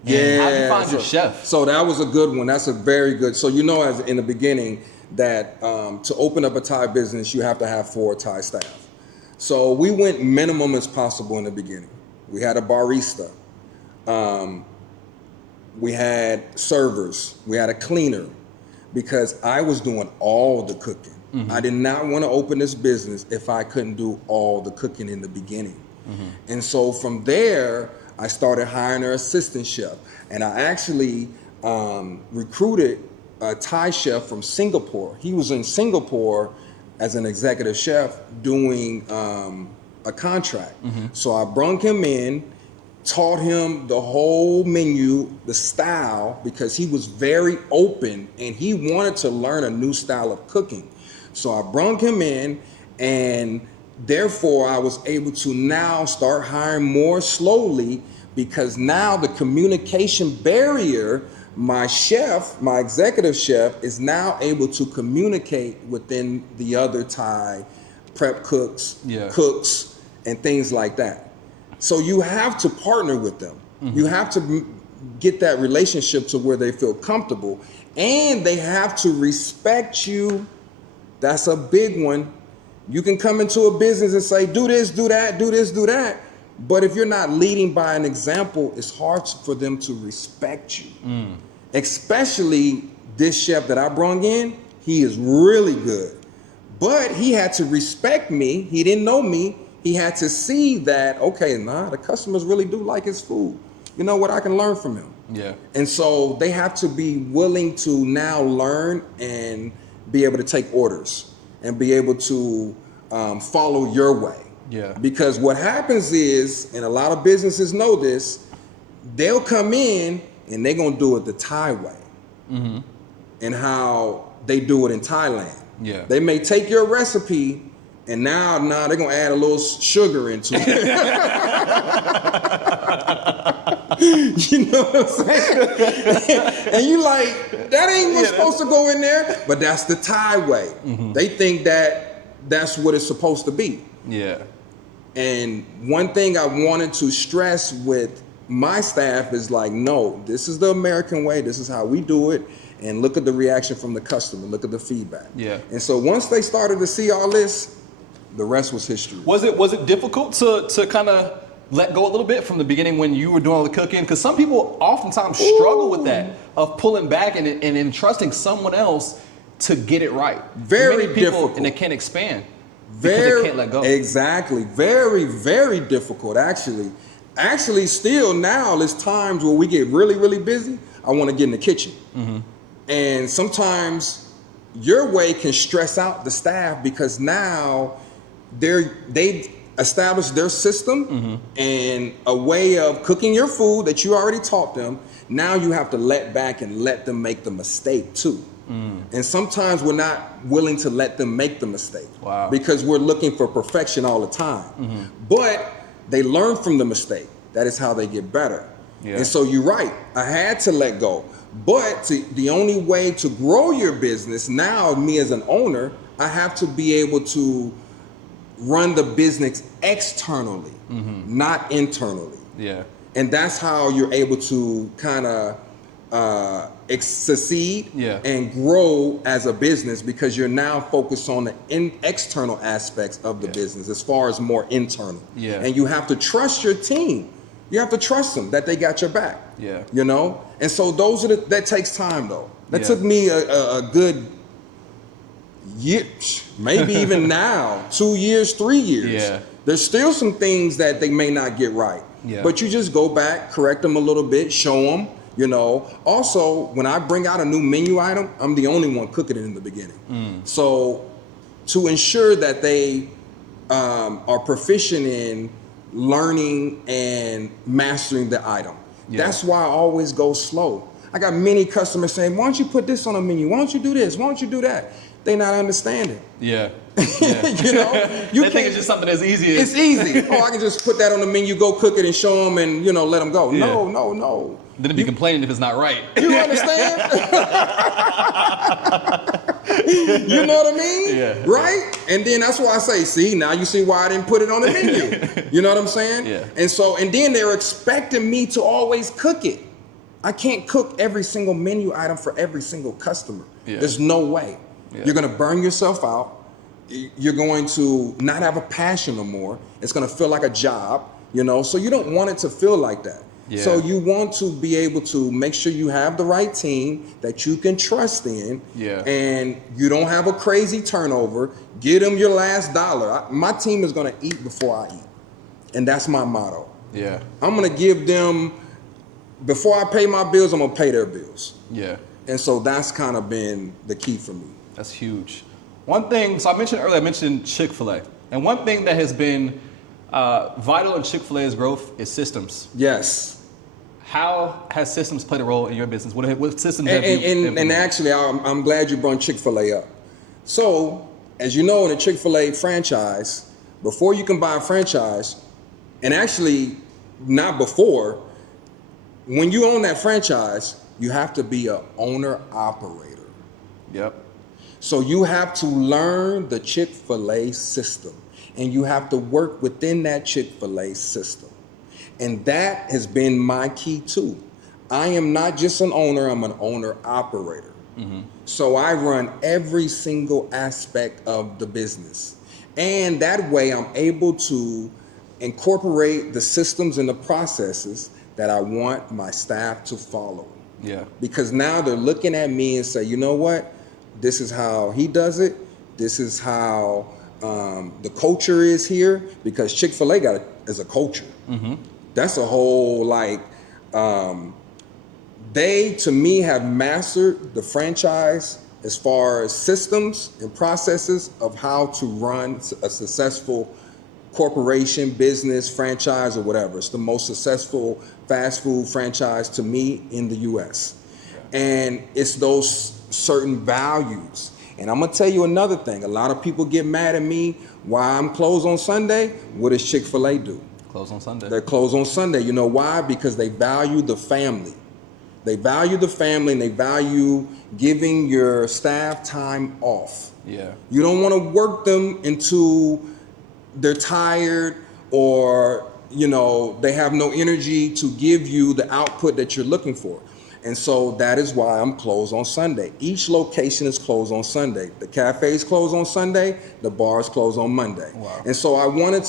And how'd you find your chef? So that was a good one. That's a very good. So you know, as in the beginning, that to open up a Thai business, you have to have 4 Thai staff. So we went minimum as possible in the beginning. We had a barista. We had servers. We had a cleaner, because I was doing all the cooking. Mm-hmm. I did not want to open this business if I couldn't do all the cooking in the beginning. Mm-hmm. And so from there, I started hiring an assistant chef, and I actually recruited a Thai chef from Singapore. He was in Singapore as an executive chef doing a contract. So I brought him in, taught him the whole menu, the style, because he was very open and he wanted to learn a new style of cooking. So I brought him in, and therefore I was able to now start hiring more slowly, because now the communication barrier, my chef, my executive chef, is now able to communicate within the other Thai prep cooks, cooks, and things like that. So you have to partner with them. You have to get that relationship to where they feel comfortable, and they have to respect you. That's a big one. You can come into a business and say, do this, do that, do this, do that. But if you're not leading by an example, it's hard for them to respect you. Especially this chef that I brought in, he is really good. But he had to respect me. He didn't know me. He had to see that, okay, the customers really do like his food. You know what, I can learn from him. Yeah. And so they have to be willing to now learn and be able to take orders and be able to follow your way. Yeah. Because what happens is, and a lot of businesses know this, they'll come in and they're gonna do it the Thai way, and how they do it in Thailand. Yeah. They may take your recipe and now they're gonna add a little sugar into it. You know what I'm saying? And you like, that ain't what's supposed to go in there, but that's the Thai way. They think that that's what it's supposed to be. Yeah. And one thing I wanted to stress with my staff is like, no, this is the American way. This is how we do it. And look at the reaction from the customer. Look at the feedback. Yeah. And so once they started to see all this, the rest was history. Was it difficult to kind of let go a little bit from the beginning when you were doing all the cooking? Because some people oftentimes struggle with that, of pulling back and entrusting someone else to get it right. Very Many people, difficult. and they can't expand because they can't let go. Exactly. Very, very difficult, actually. Actually, still now, there's times where we get really, really busy. I want to get in the kitchen. And sometimes your way can stress out the staff, because now they've established their system and a way of cooking your food that you already taught them. Now you have to let back and let them make the mistake too. And sometimes we're not willing to let them make the mistake. Wow. Because we're looking for perfection all the time. But they learn from the mistake. That is how they get better. Yeah. And so you're right, I had to let go. But the only way to grow your business now, me as an owner, I have to be able to run the business externally, not internally. Yeah. And that's how you're able to kind of succeed and grow as a business, because you're now focused on the external aspects of the business as far as more internal. Yeah. And you have to trust your team. You have to trust them that they got your back. Yeah. You know? And so that takes time though. That took me a good year, maybe even now, 2 years, 3 years. Yeah. There's still some things that they may not get right. Yeah. But you just go back, correct them a little bit, show them, you know. Also, when I bring out a new menu item, I'm the only one cooking it in the beginning. So to ensure that they are proficient in learning and mastering the item. That's why I always go slow. I got many customers saying, why don't you put this on a menu? Why don't you do this? Why don't you do that? They not understanding. Yeah. You know, you they think it's just something as easy it's as easy. Oh, I can just put that on the menu, go cook it and show them and, you know, let them go. Yeah. No. Then it'd be complaining if it's not right. You understand? You know what I mean? Yeah. Right? And then that's why I say, see, now you see why I didn't put it on the menu. You know what I'm saying? Yeah. And then they're expecting me to always cook it. I can't cook every single menu item for every single customer. Yeah. There's no way. Yeah. You're gonna burn yourself out. You're going to not have a passion no more. It's gonna feel like a job, you know? So you don't want it to feel like that. Yeah. So you want to be able to make sure you have the right team that you can trust in, and you don't have a crazy turnover. Get them your last dollar. My team is going to eat before I eat, and that's my motto. Yeah. I'm gonna give them, before I pay my bills, I'm gonna pay their bills. Yeah. And so that's kind of been the key for me. That's huge. One thing, so I mentioned earlier, I mentioned Chick-fil-A. And one thing that has been vital in Chick-fil-A's growth is systems. Yes. How has systems played a role in your business? What systems have And, you and implemented? actually, I'm glad you brought Chick-fil-A up. So, as you know, in a Chick-fil-A franchise, before you can buy a franchise, and actually not before, when you own that franchise, you have to be an owner-operator. Yep. So you have to learn the Chick-fil-A system, and you have to work within that Chick-fil-A system. And that has been my key too. I am not just an owner, I'm an owner-operator. So I run every single aspect of the business. And that way I'm able to incorporate the systems and the processes that I want my staff to follow. Yeah. Because now they're looking at me and say, you know what? This is how he does it. This is how the culture is here. Because Chick-fil-A is a culture. That's a whole they, to me, have mastered the franchise as far as systems and processes of how to run a successful corporation, business, franchise, or whatever. It's the most successful fast food franchise to me in the US. And it's those certain values. And I'm gonna tell you another thing. A lot of people get mad at me why I'm closed on Sunday. What does Chick-fil-A do? Close on Sunday. They're closed on Sunday. You know why? Because they value the family. They value the family, and they value giving your staff time off. Yeah. You don't want to work them into they're tired, or they have no energy to give you the output that you're looking for. And so that is why I'm closed on Sunday. Each location is closed on Sunday. The cafe is closed on Sunday, the bar is closed on Monday. Wow. And so I wanted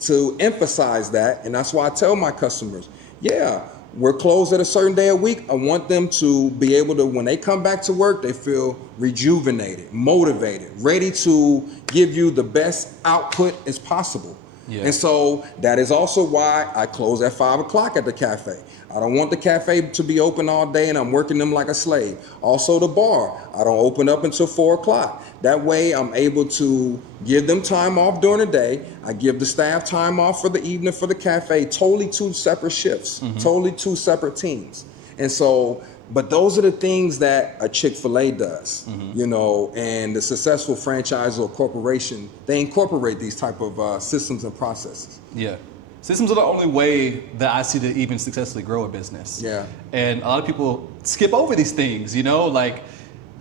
to emphasize that, and that's why I tell my customers, yeah, we're closed at a certain day a week. I want them to be able to, when they come back to work, they feel rejuvenated, motivated, ready to give you the best output as possible. Yeah. And so that is also why I close at 5 o'clock at the cafe. I don't want the cafe to be open all day and I'm working them like a slave. Also the bar, I don't open up until 4 o'clock. That way I'm able to give them time off during the day. I give the staff time off for the evening for the cafe, totally two separate shifts, totally two separate teams. And so, but those are the things that a Chick-fil-A does, and the successful franchise or corporation, they incorporate these type of systems and processes. Yeah. Systems are the only way that I see to even successfully grow a business. Yeah. And a lot of people skip over these things,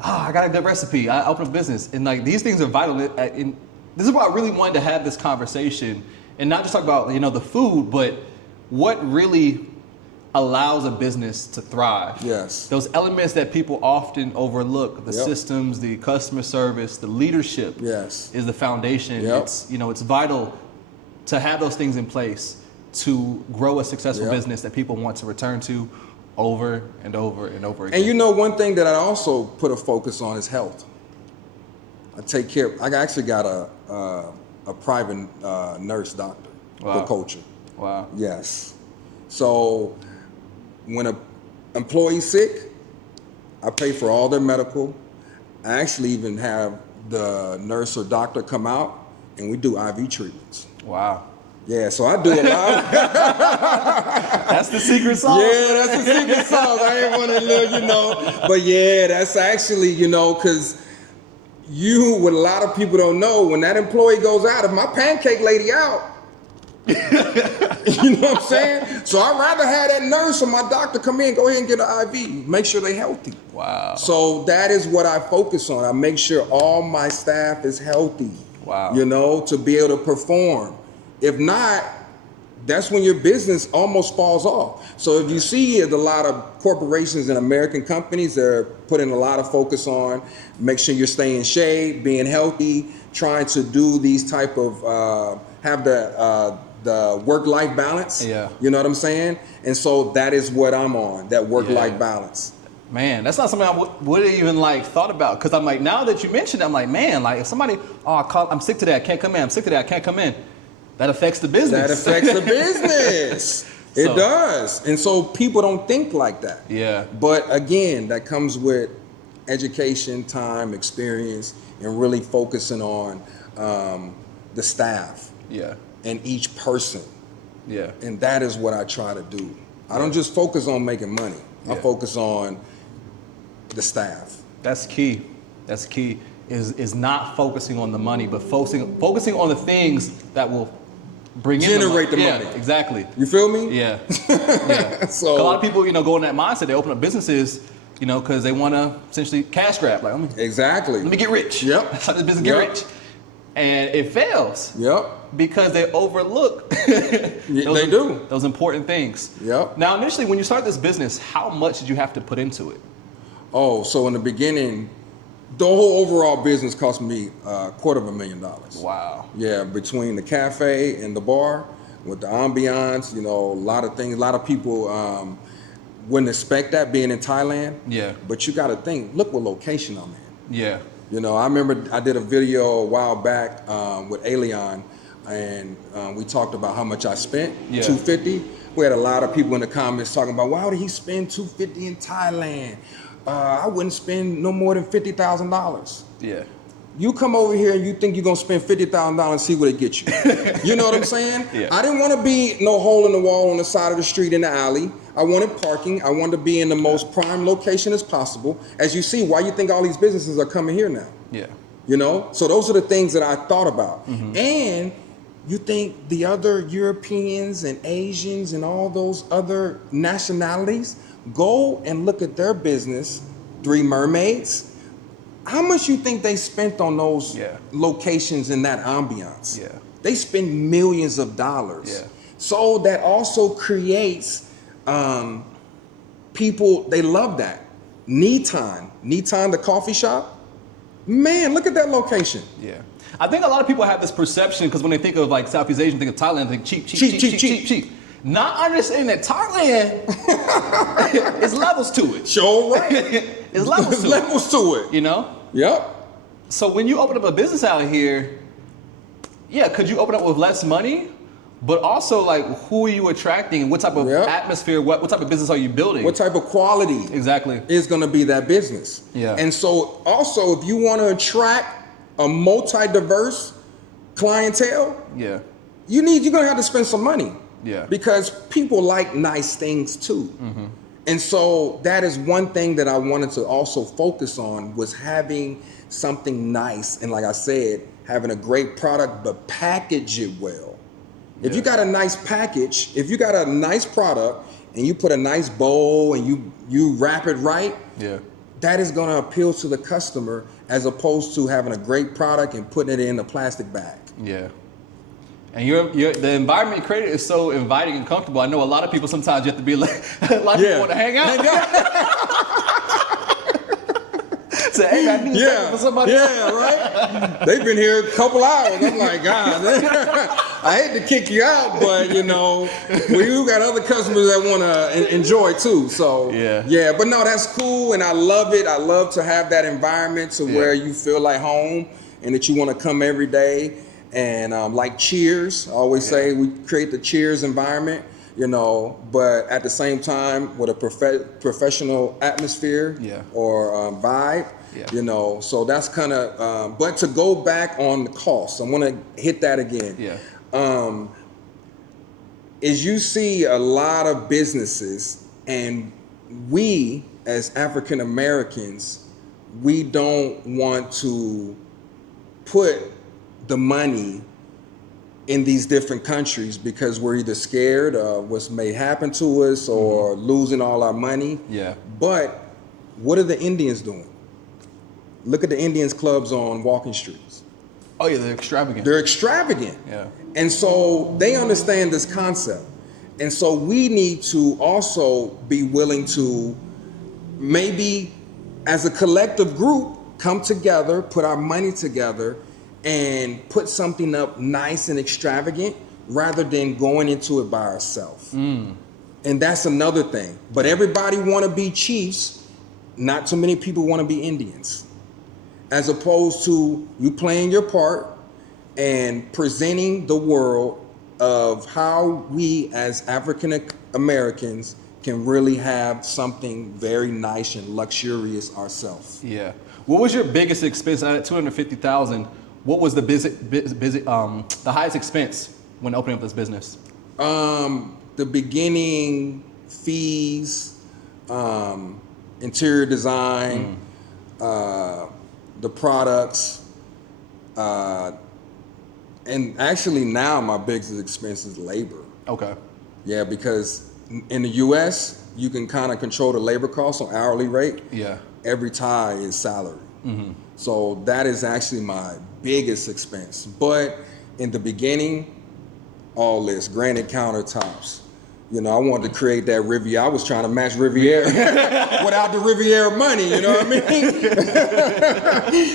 I got a good recipe, I open a business. And these things are vital. And this is why I really wanted to have this conversation and not just talk about, the food, but what really allows a business to thrive. Yes. Those elements that people often overlook, the Yep. systems, the customer service, the leadership Yes. is the foundation. Yep. It's vital to have those things in place to grow a successful Yep. business that people want to return to over and over and over again. And one thing that I also put a focus on is health. I take care. I actually got a private nurse doctor for culture. Wow. Yes. So when an employee's sick, I pay for all their medical. I actually even have the nurse or doctor come out and we do IV treatments. Wow. Yeah, so I do a lot. That's the secret sauce. Yeah, that's the secret sauce. I ain't want to look, But yeah, that's actually, because what a lot of people don't know, when that employee goes out, if my pancake lady out, you know what I'm saying? So I'd rather have that nurse or my doctor come in, go ahead and get an IV, make sure they're healthy. Wow. So that is what I focus on. I make sure all my staff is healthy. Wow. To be able to perform. If not, that's when your business almost falls off. So if you see a lot of corporations and American companies, they're putting a lot of focus on make sure you're staying in shape, being healthy, trying to do these type of, have the work-life balance. Yeah. You know what I'm saying? And so that is what I'm on, that work-life balance. Man, that's not something I would have even thought about. Because I'm now that you mentioned it, I'm man, if somebody, I'm sick today, I can't come in. I'm sick today, I can't come in. that affects the business. That affects the business. It does. And so people don't think like that. Yeah. But again, that comes with education, time, experience, and really focusing on the staff. Yeah. And each person. Yeah. And that is what I try to do. I don't just focus on making money. I focus on the staff. That's key. That's key. Is not focusing on the money, but focusing on the things that will Generate the money. Yeah, exactly. You feel me? Yeah. Yeah. So a lot of people, go in that mindset. They open up businesses, because they want to essentially cash grab. Like, exactly. let me get rich. Yep. That's how this business get rich. And it fails. Yep. Because they overlook those important things. Yep. Now, initially, when you started this business, how much did you have to put into it? Oh, so in the beginning, the whole overall business cost me $250,000. Wow. Yeah, between the cafe and the bar, with the ambiance, a lot of things. A lot of people wouldn't expect that being in Thailand. Yeah. But you got to think, look what location I'm in. Yeah. I remember I did a video a while back with Alien, and we talked about how much I spent, $250. We had a lot of people in the comments talking about, why would he spend $250 in Thailand? I wouldn't spend no more than $50,000. Yeah. You come over here and you think you're gonna spend $50,000 and see what it gets you. You know what I'm saying? Yeah. I didn't want to be no hole in the wall on the side of the street in the alley. I wanted parking. I wanted to be in the most prime location as possible. As you see, why you think all these businesses are coming here now? Yeah. So those are the things that I thought about. Mm-hmm. And you think the other Europeans and Asians and all those other nationalities, go and look at their business, Three Mermaids. How much you think they spent on those locations in that ambiance? Yeah. They spend millions of dollars. Yeah. So that also creates people, they love that. Nitan, the coffee shop. Man, look at that location. Yeah. I think a lot of people have this perception because when they think of like Southeast Asian, think of Thailand, they think cheap. Not understanding that Thailand is levels to it. Sure, right. It's levels to it. Yep. So when you open up a business out here, could you open up with less money? But also, like, who are you attracting? What type of atmosphere? What type of business are you building? What type of quality is going to be that business? Yeah. And so, also, if you want to attract a multi-diverse clientele, you're going to have to spend some money. Yeah. Because people like nice things too. Mm-hmm. And so that is one thing that I wanted to also focus on, was having something nice. And like I said, having a great product, but package it well. If you got a nice package, if you got a nice product and you put a nice bowl and you wrap it right, that is going to appeal to the customer, as opposed to having a great product and putting it in a plastic bag. Yeah. And the environment you created is so inviting and comfortable. I know a lot of people, sometimes you have to be like, a lot of people want to hang out. Say, hey man, I need something for somebody else. Right? They've been here a couple hours. I'm like, God, I hate to kick you out, but we got other customers that want to enjoy too. So but no, that's cool, and I love it. I love to have that environment to where you feel like home, and that you want to come every day. And like Cheers, I always say we create the Cheers environment, but at the same time with a professional atmosphere or vibe, so that's kind of, but to go back on the cost, I want to hit that again. Is you see a lot of businesses, and we as African Americans, we don't want to put the money in these different countries because we're either scared of what may happen to us or losing all our money. But what are the Indians doing? Look at the Indians clubs on walking streets. Oh yeah, they're extravagant. They're extravagant. And so they understand this concept. And so we need to also be willing to, maybe as a collective group, come together, put our money together, and put something up nice and extravagant, rather than going into it by ourselves. And that's another thing. But everybody want to be chiefs. Not too many people want to be Indians. As opposed to you playing your part and presenting the world of how we as African Americans can really have something very nice and luxurious ourselves. Yeah. What was your biggest expense out of 250,000? What was the the highest expense when opening up this business? The beginning fees, interior design, the products, and actually now my biggest expense is labor. Okay. Yeah, because in the U.S. you can kind of control the labor costs on hourly rate. Yeah. Every Thai is salary. So that is actually my biggest expense. But in the beginning, all this granite countertops. You know, I wanted to create that Riviera. I was trying to match Riviera without the Riviera money, you know what I mean?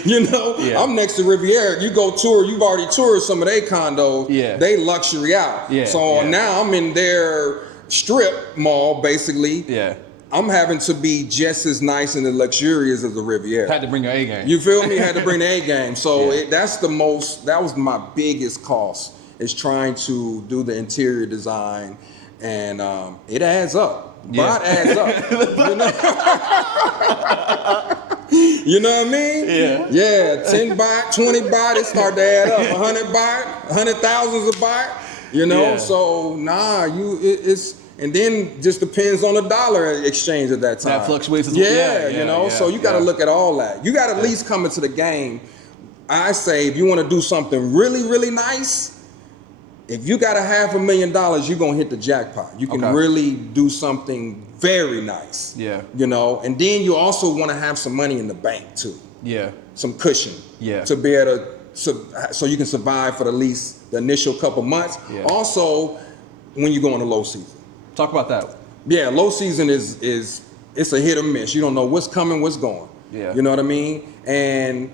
You know, Yeah. I'm next to Riviera. You go tour, you've already toured some of their condos. Yeah. They luxury out. Yeah, So yeah. now I'm in their strip mall, basically. Yeah. I'm having to be just as nice and as luxurious as the Riviera. Had to bring your A game. You feel me? Had to bring the A game. So Yeah. that was my biggest cost, is trying to do the interior design, and it adds up. Yeah. But it adds up. You know what I mean? Yeah. Yeah, 10 baht, 20 baht, it start to add up. 100 baht, 100,000 a baht, you know? Yeah. So, it's, and then just depends on the dollar exchange at that time. That fluctuates as well. Yeah, you know, so you got to look at all that. You got to at least come into the game. I say, if you want to do something really, really nice, if you got $500,000, you're going to hit the jackpot. You can Okay. really do something very nice. Yeah. You know, and then you also want to have some money in the bank too. Yeah. Some cushion. Yeah. To be able to, so you can survive for at least the initial couple months. Yeah. Also, when you go into low season. Talk about that. Yeah, low season is it's a hit or miss. You don't know what's coming, what's going. Yeah. You know what I mean? And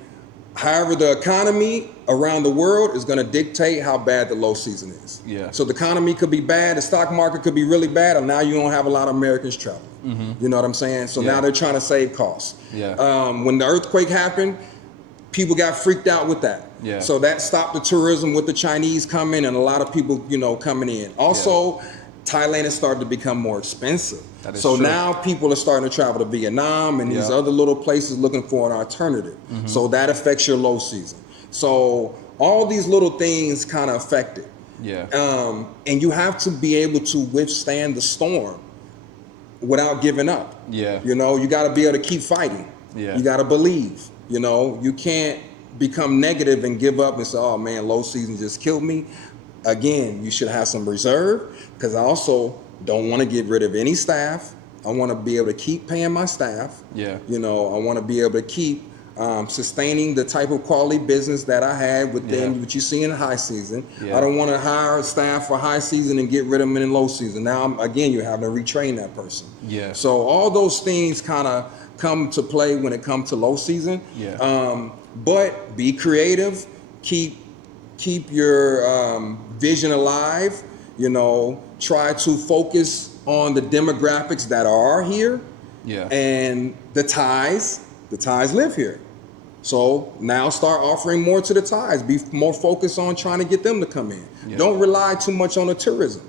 however, the economy around the world is going to dictate how bad the low season is. Yeah. So the economy could be bad, the stock market could be really bad, and now you don't have a lot of Americans traveling. You know what I'm saying? So Yeah. now they're trying to save costs. Yeah. When the earthquake happened, people got freaked out with that. Yeah. So that stopped the tourism with the Chinese coming and a lot of people, you know, coming in. Also, Thailand has started to become more expensive. That is So true. now people are starting to travel to Vietnam and these Yeah. other little places looking for an alternative. So that affects your low season. So all these little things kind of affect it. Yeah. And you have to be able to withstand the storm without giving up. Yeah. You know, you got to be able to keep fighting. Yeah. You got to believe. You know, you can't become negative and give up and say, oh man, low season just killed me. Again, you should have some reserve, because I also don't want to get rid of any staff. I want to be able to keep paying my staff. Yeah. You know, I want to be able to keep sustaining the type of quality business that I had within Yeah. what you see in high season. Yeah. I don't want to hire staff for high season and get rid of them in low season. Now, again, you're having to retrain that person. Yeah. So all those things kind of come to play when it comes to low season. Yeah. But be creative, keep your vision alive, you know, try to focus on the demographics that are here. Yeah. And the Thais live here. So now start offering more to the Thais. Be more focused on trying to get them to come in. Yeah. Don't rely too much on the tourism.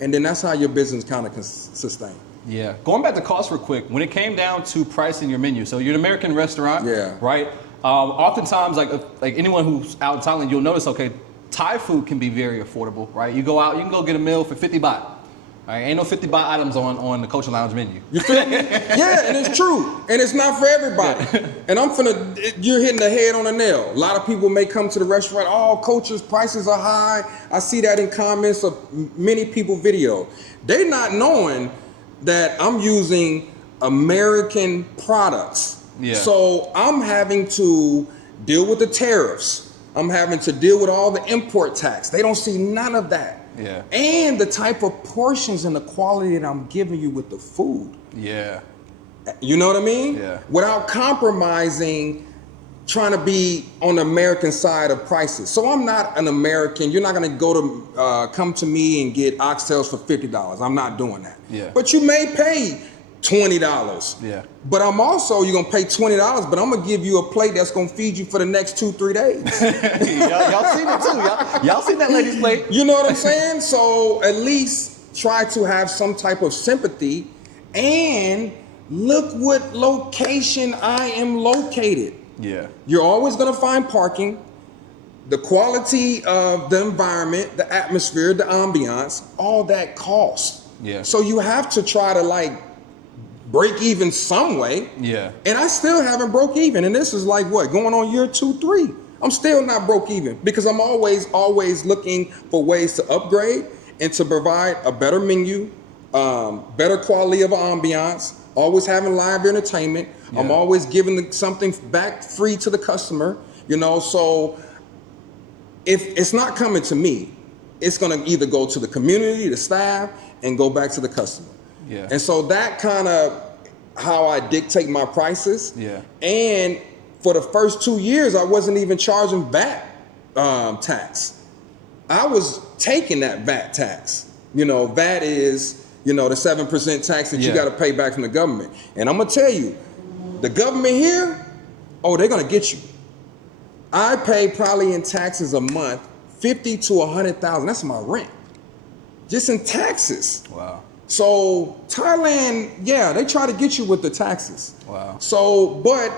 And then that's how your business kind of can sustain. Yeah. Going back to cost real quick, when it came down to pricing your menu, so you're an American restaurant, Yeah. right? Oftentimes, like anyone who's out in Thailand, you'll notice, okay, Thai food can be very affordable, right? You go out, you can go get a meal for 50 baht. All right, ain't no 50 baht items on the Culture Lounge menu. You feel me? Yeah, and it's true. And it's not for everybody. And you're hitting the head on the nail. A lot of people may come to the restaurant, oh, Culture's prices are high. I see that in comments of many people video. They not knowing that I'm using American products. Yeah. So I'm having to deal with the tariffs. I'm having to deal with all the import tax. They don't see none of that. Yeah. And the type of portions and the quality that I'm giving you with the food. Yeah. You know what I mean? Yeah. Without compromising, trying to be on the American side of prices. So I'm not an American. You're not going to come to me and get oxtails for $50. I'm not doing that. Yeah. But you may pay $20. Yeah. But I'm also, you're gonna pay $20, but I'm gonna give you a plate that's gonna feed you for the next 2-3 days. y'all seen it too. Y'all seen that lady's plate. You know what I'm saying? So at least try to have some type of sympathy, and look what location I am located. Yeah. You're always gonna find parking, the quality of the environment, the atmosphere, the ambiance, all that costs. Yeah. So you have to try to like break even some way. Yeah. And I still haven't broke even. And this is like what, going on year 2, 3. I'm still not broke even because I'm always looking for ways to upgrade and to provide a better menu, better quality of ambiance, always having live entertainment. Yeah. I'm always giving something back free to the customer, you know. So if it's not coming to me, it's gonna either go to the community, the staff, and go back to the customer. Yeah. And so that kind of how I dictate my prices. Yeah. And for the first 2 years, I wasn't even charging VAT tax. I was taking that VAT tax. You know, VAT is, you know, the 7% tax that you got to pay back from the government. And I'm gonna tell you, the government here, oh, they're gonna get you. I pay probably in taxes a month, 50 to 100,000. That's my rent, just in taxes. Wow. So Thailand, yeah, they try to get you with the taxes. Wow. So, but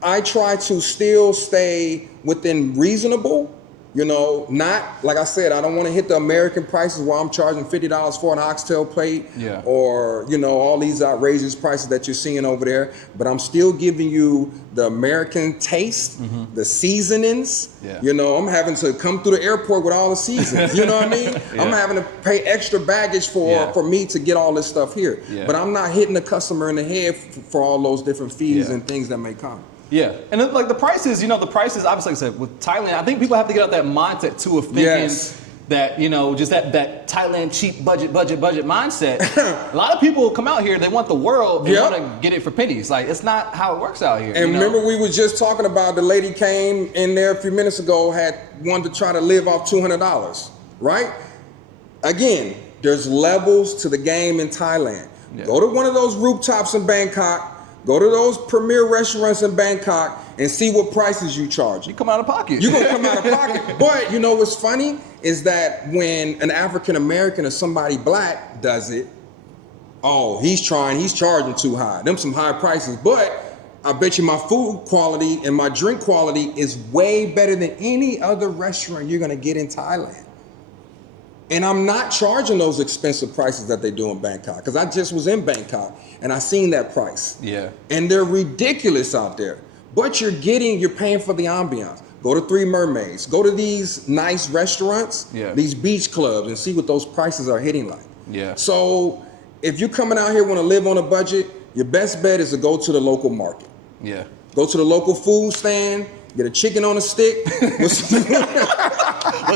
I try to still stay within reasonable, you know, not, like I said, I don't want to hit the American prices where I'm charging $50 for an oxtail plate, Yeah. or, you know, all these outrageous prices that you're seeing over there, but I'm still giving you the American taste, the seasonings. Yeah. You know, I'm having to come through the airport with all the seasons, you know what I mean? Yeah. I'm having to pay extra baggage for me to get all this stuff here. Yeah. But I'm not hitting the customer in the head for all those different fees Yeah. and things that may come. Yeah, and then, like the prices, you know, the prices, obviously, like I said, with Thailand, I think people have to get out that mindset too of thinking Yes. that, you know, just that Thailand cheap budget mindset. A lot of people come out here, they want the world, they Yep. want to get it for pennies. Like, it's not how it works out here. And you know? remember, we were just talking about the lady came in there a few minutes ago, wanted to try to live off $200, right? Again, there's levels to the game in Thailand. Yeah. Go to one of those rooftops in Bangkok, go to those premier restaurants in Bangkok, and see what prices you charge. You come out of pocket. You're gonna come out of pocket. But you know what's funny is that when an African American or somebody black does it, oh, he's charging too high. Them some high prices. But I bet you my food quality and my drink quality is way better than any other restaurant you're gonna get in Thailand. And I'm not charging those expensive prices that they do in Bangkok, because I just was in Bangkok and I seen that price. Yeah. And they're ridiculous out there. But you're paying for the ambiance. Go to Three Mermaids. Go to these nice restaurants, these beach clubs, and see what those prices are hitting like. Yeah. So if you're coming out here want to live on a budget, your best bet is to go to the local market. Yeah. Go to the local food stand, get a chicken on a stick with some,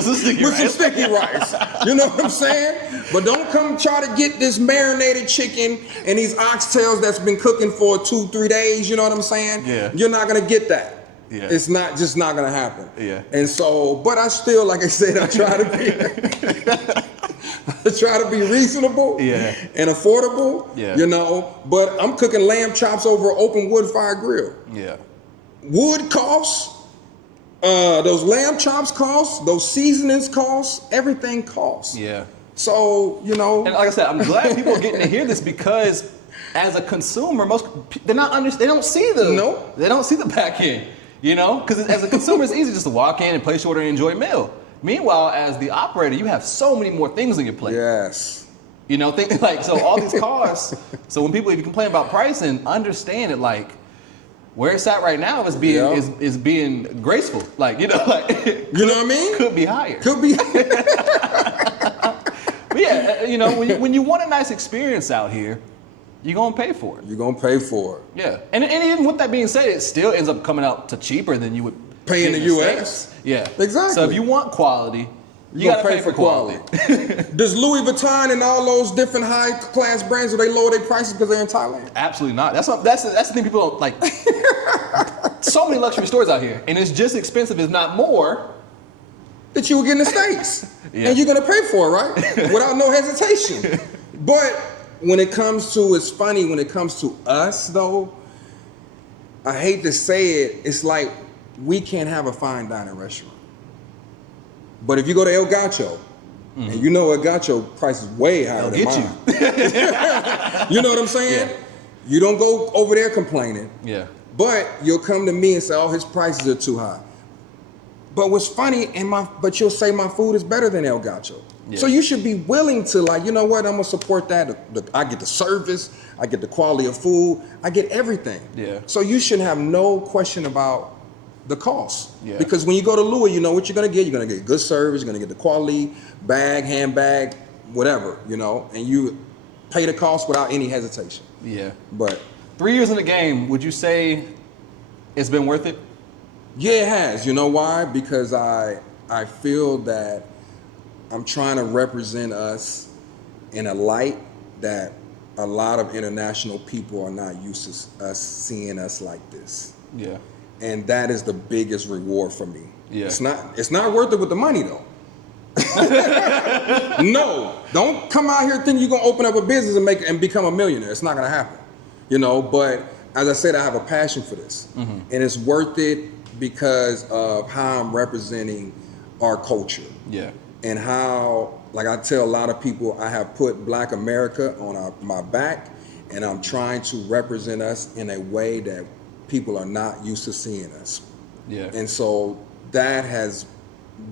some sticky rice. You know what I'm saying? But don't come try to get this marinated chicken and these oxtails that's been cooking for 2-3 days. You know what I'm saying? Yeah. You're not gonna get that. Yeah. It's not gonna happen. Yeah. And so, but I still, like I said, I try to be reasonable and affordable. Yeah. You know, but I'm cooking lamb chops over an open wood fire grill. Yeah. Wood costs, those lamb chops cost, those seasonings cost, everything costs. Yeah. So, you know. And like I said, I'm glad people are getting to hear this, because as a consumer, they don't see the back end, you know? Because as a consumer, it's easy just to walk in and place your order and enjoy a meal. Meanwhile, as the operator, you have so many more things on your plate. Yes. You know, so all these costs. So when if you complain about pricing, understand it, like, where it's at right now is being graceful. Like, you know, like, you know what I mean? Could be higher. Could be. But yeah, you know, when you want a nice experience out here, you're gonna pay for it. You're gonna pay for it. Yeah, and even with that being said, it still ends up coming out to cheaper than you would pay in the U.S. States. Yeah, exactly. So if you want quality, you gotta pay for quality. Does Louis Vuitton and all those different high class brands, do they lower their prices because they're in Thailand? Absolutely not. That's the thing people don't like. So many luxury stores out here, and it's just expensive, if not more, that you would get in the States. And you're gonna pay for it, right? Without no hesitation. But when it comes to, it's funny, when it comes to us though, I hate to say it, it's like we can't have a fine dining restaurant. But if you go to El Gacho, and you know El Gacho price is way higher than mine. You know what I'm saying? Yeah. You don't go over there complaining. Yeah. But you'll come to me and say, oh, his prices are too high. But what's funny, but you'll say my food is better than El Gacho. Yeah. So you should be willing to, like, you know what, I'm gonna support that. I get the service, I get the quality of food, I get everything. Yeah. So you should have no question about the cost. Yeah. Because when you go to Louis, you know what you're gonna get. You're gonna get good service, you're gonna get the quality, bag, handbag, whatever, you know, and you pay the cost without any hesitation. Yeah. But 3 years in the game, would you say it's been worth it? yeah, it has. You know why? Because I feel that I'm trying to represent us in a light that a lot of international people are not used to us seeing us like this. Yeah. And that is the biggest reward for me. Yeah. It's not worth it with the money though. No, don't come out here thinking you're gonna open up a business and become a millionaire. It's not gonna happen. You know, but as I said, I have a passion for this. And it's worth it because of how I'm representing our culture. Yeah. And how, like I tell a lot of people, I have put Black America on my back, and I'm trying to represent us in a way that people are not used to seeing us. Yeah. And so that has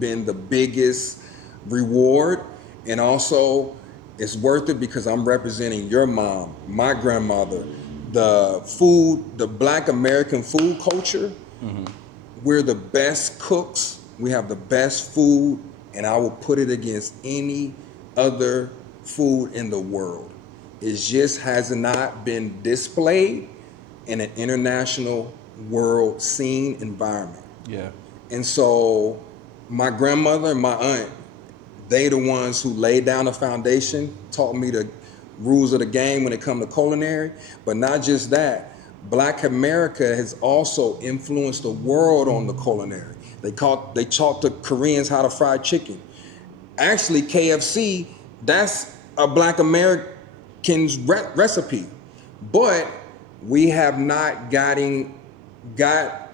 been the biggest reward. And also it's worth it because I'm representing your mom, my grandmother, the Black American food culture. We're the best cooks. We have the best food, and I will put it against any other food in the world. It just has not been displayed in an international world scene environment. Yeah. And so my grandmother and my aunt, they the ones who laid down the foundation, taught me the rules of the game when it comes to culinary. But not just that, Black America has also influenced the world on the culinary. They taught the Koreans how to fry chicken. Actually, KFC, that's a Black American's recipe. But we have not got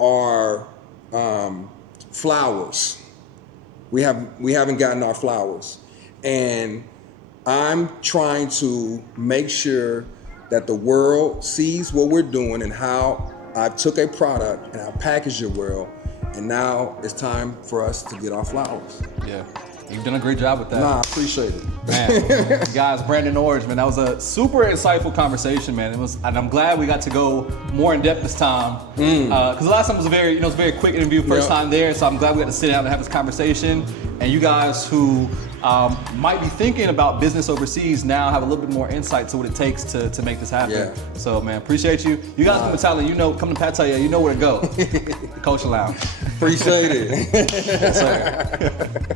our flowers. We haven't gotten our flowers. And I'm trying to make sure that the world sees what we're doing and how I took a product and I packaged it well, and now it's time for us to get our flowers. Yeah. You've done a great job with that. Nah, I appreciate it. Man, guys, Brandon Orange, man, that was a super insightful conversation, man. And I'm glad we got to go more in depth this time. Because the last time was it was a very quick interview, first time there. So I'm glad we got to sit down and have this conversation. And you guys who might be thinking about business overseas now have a little bit more insight to what it takes to make this happen. Yeah. So, man, appreciate you. You guys come to Thailand, come to Pattaya, you know where to go. The Culture Lounge. Appreciate it. Yes, sir.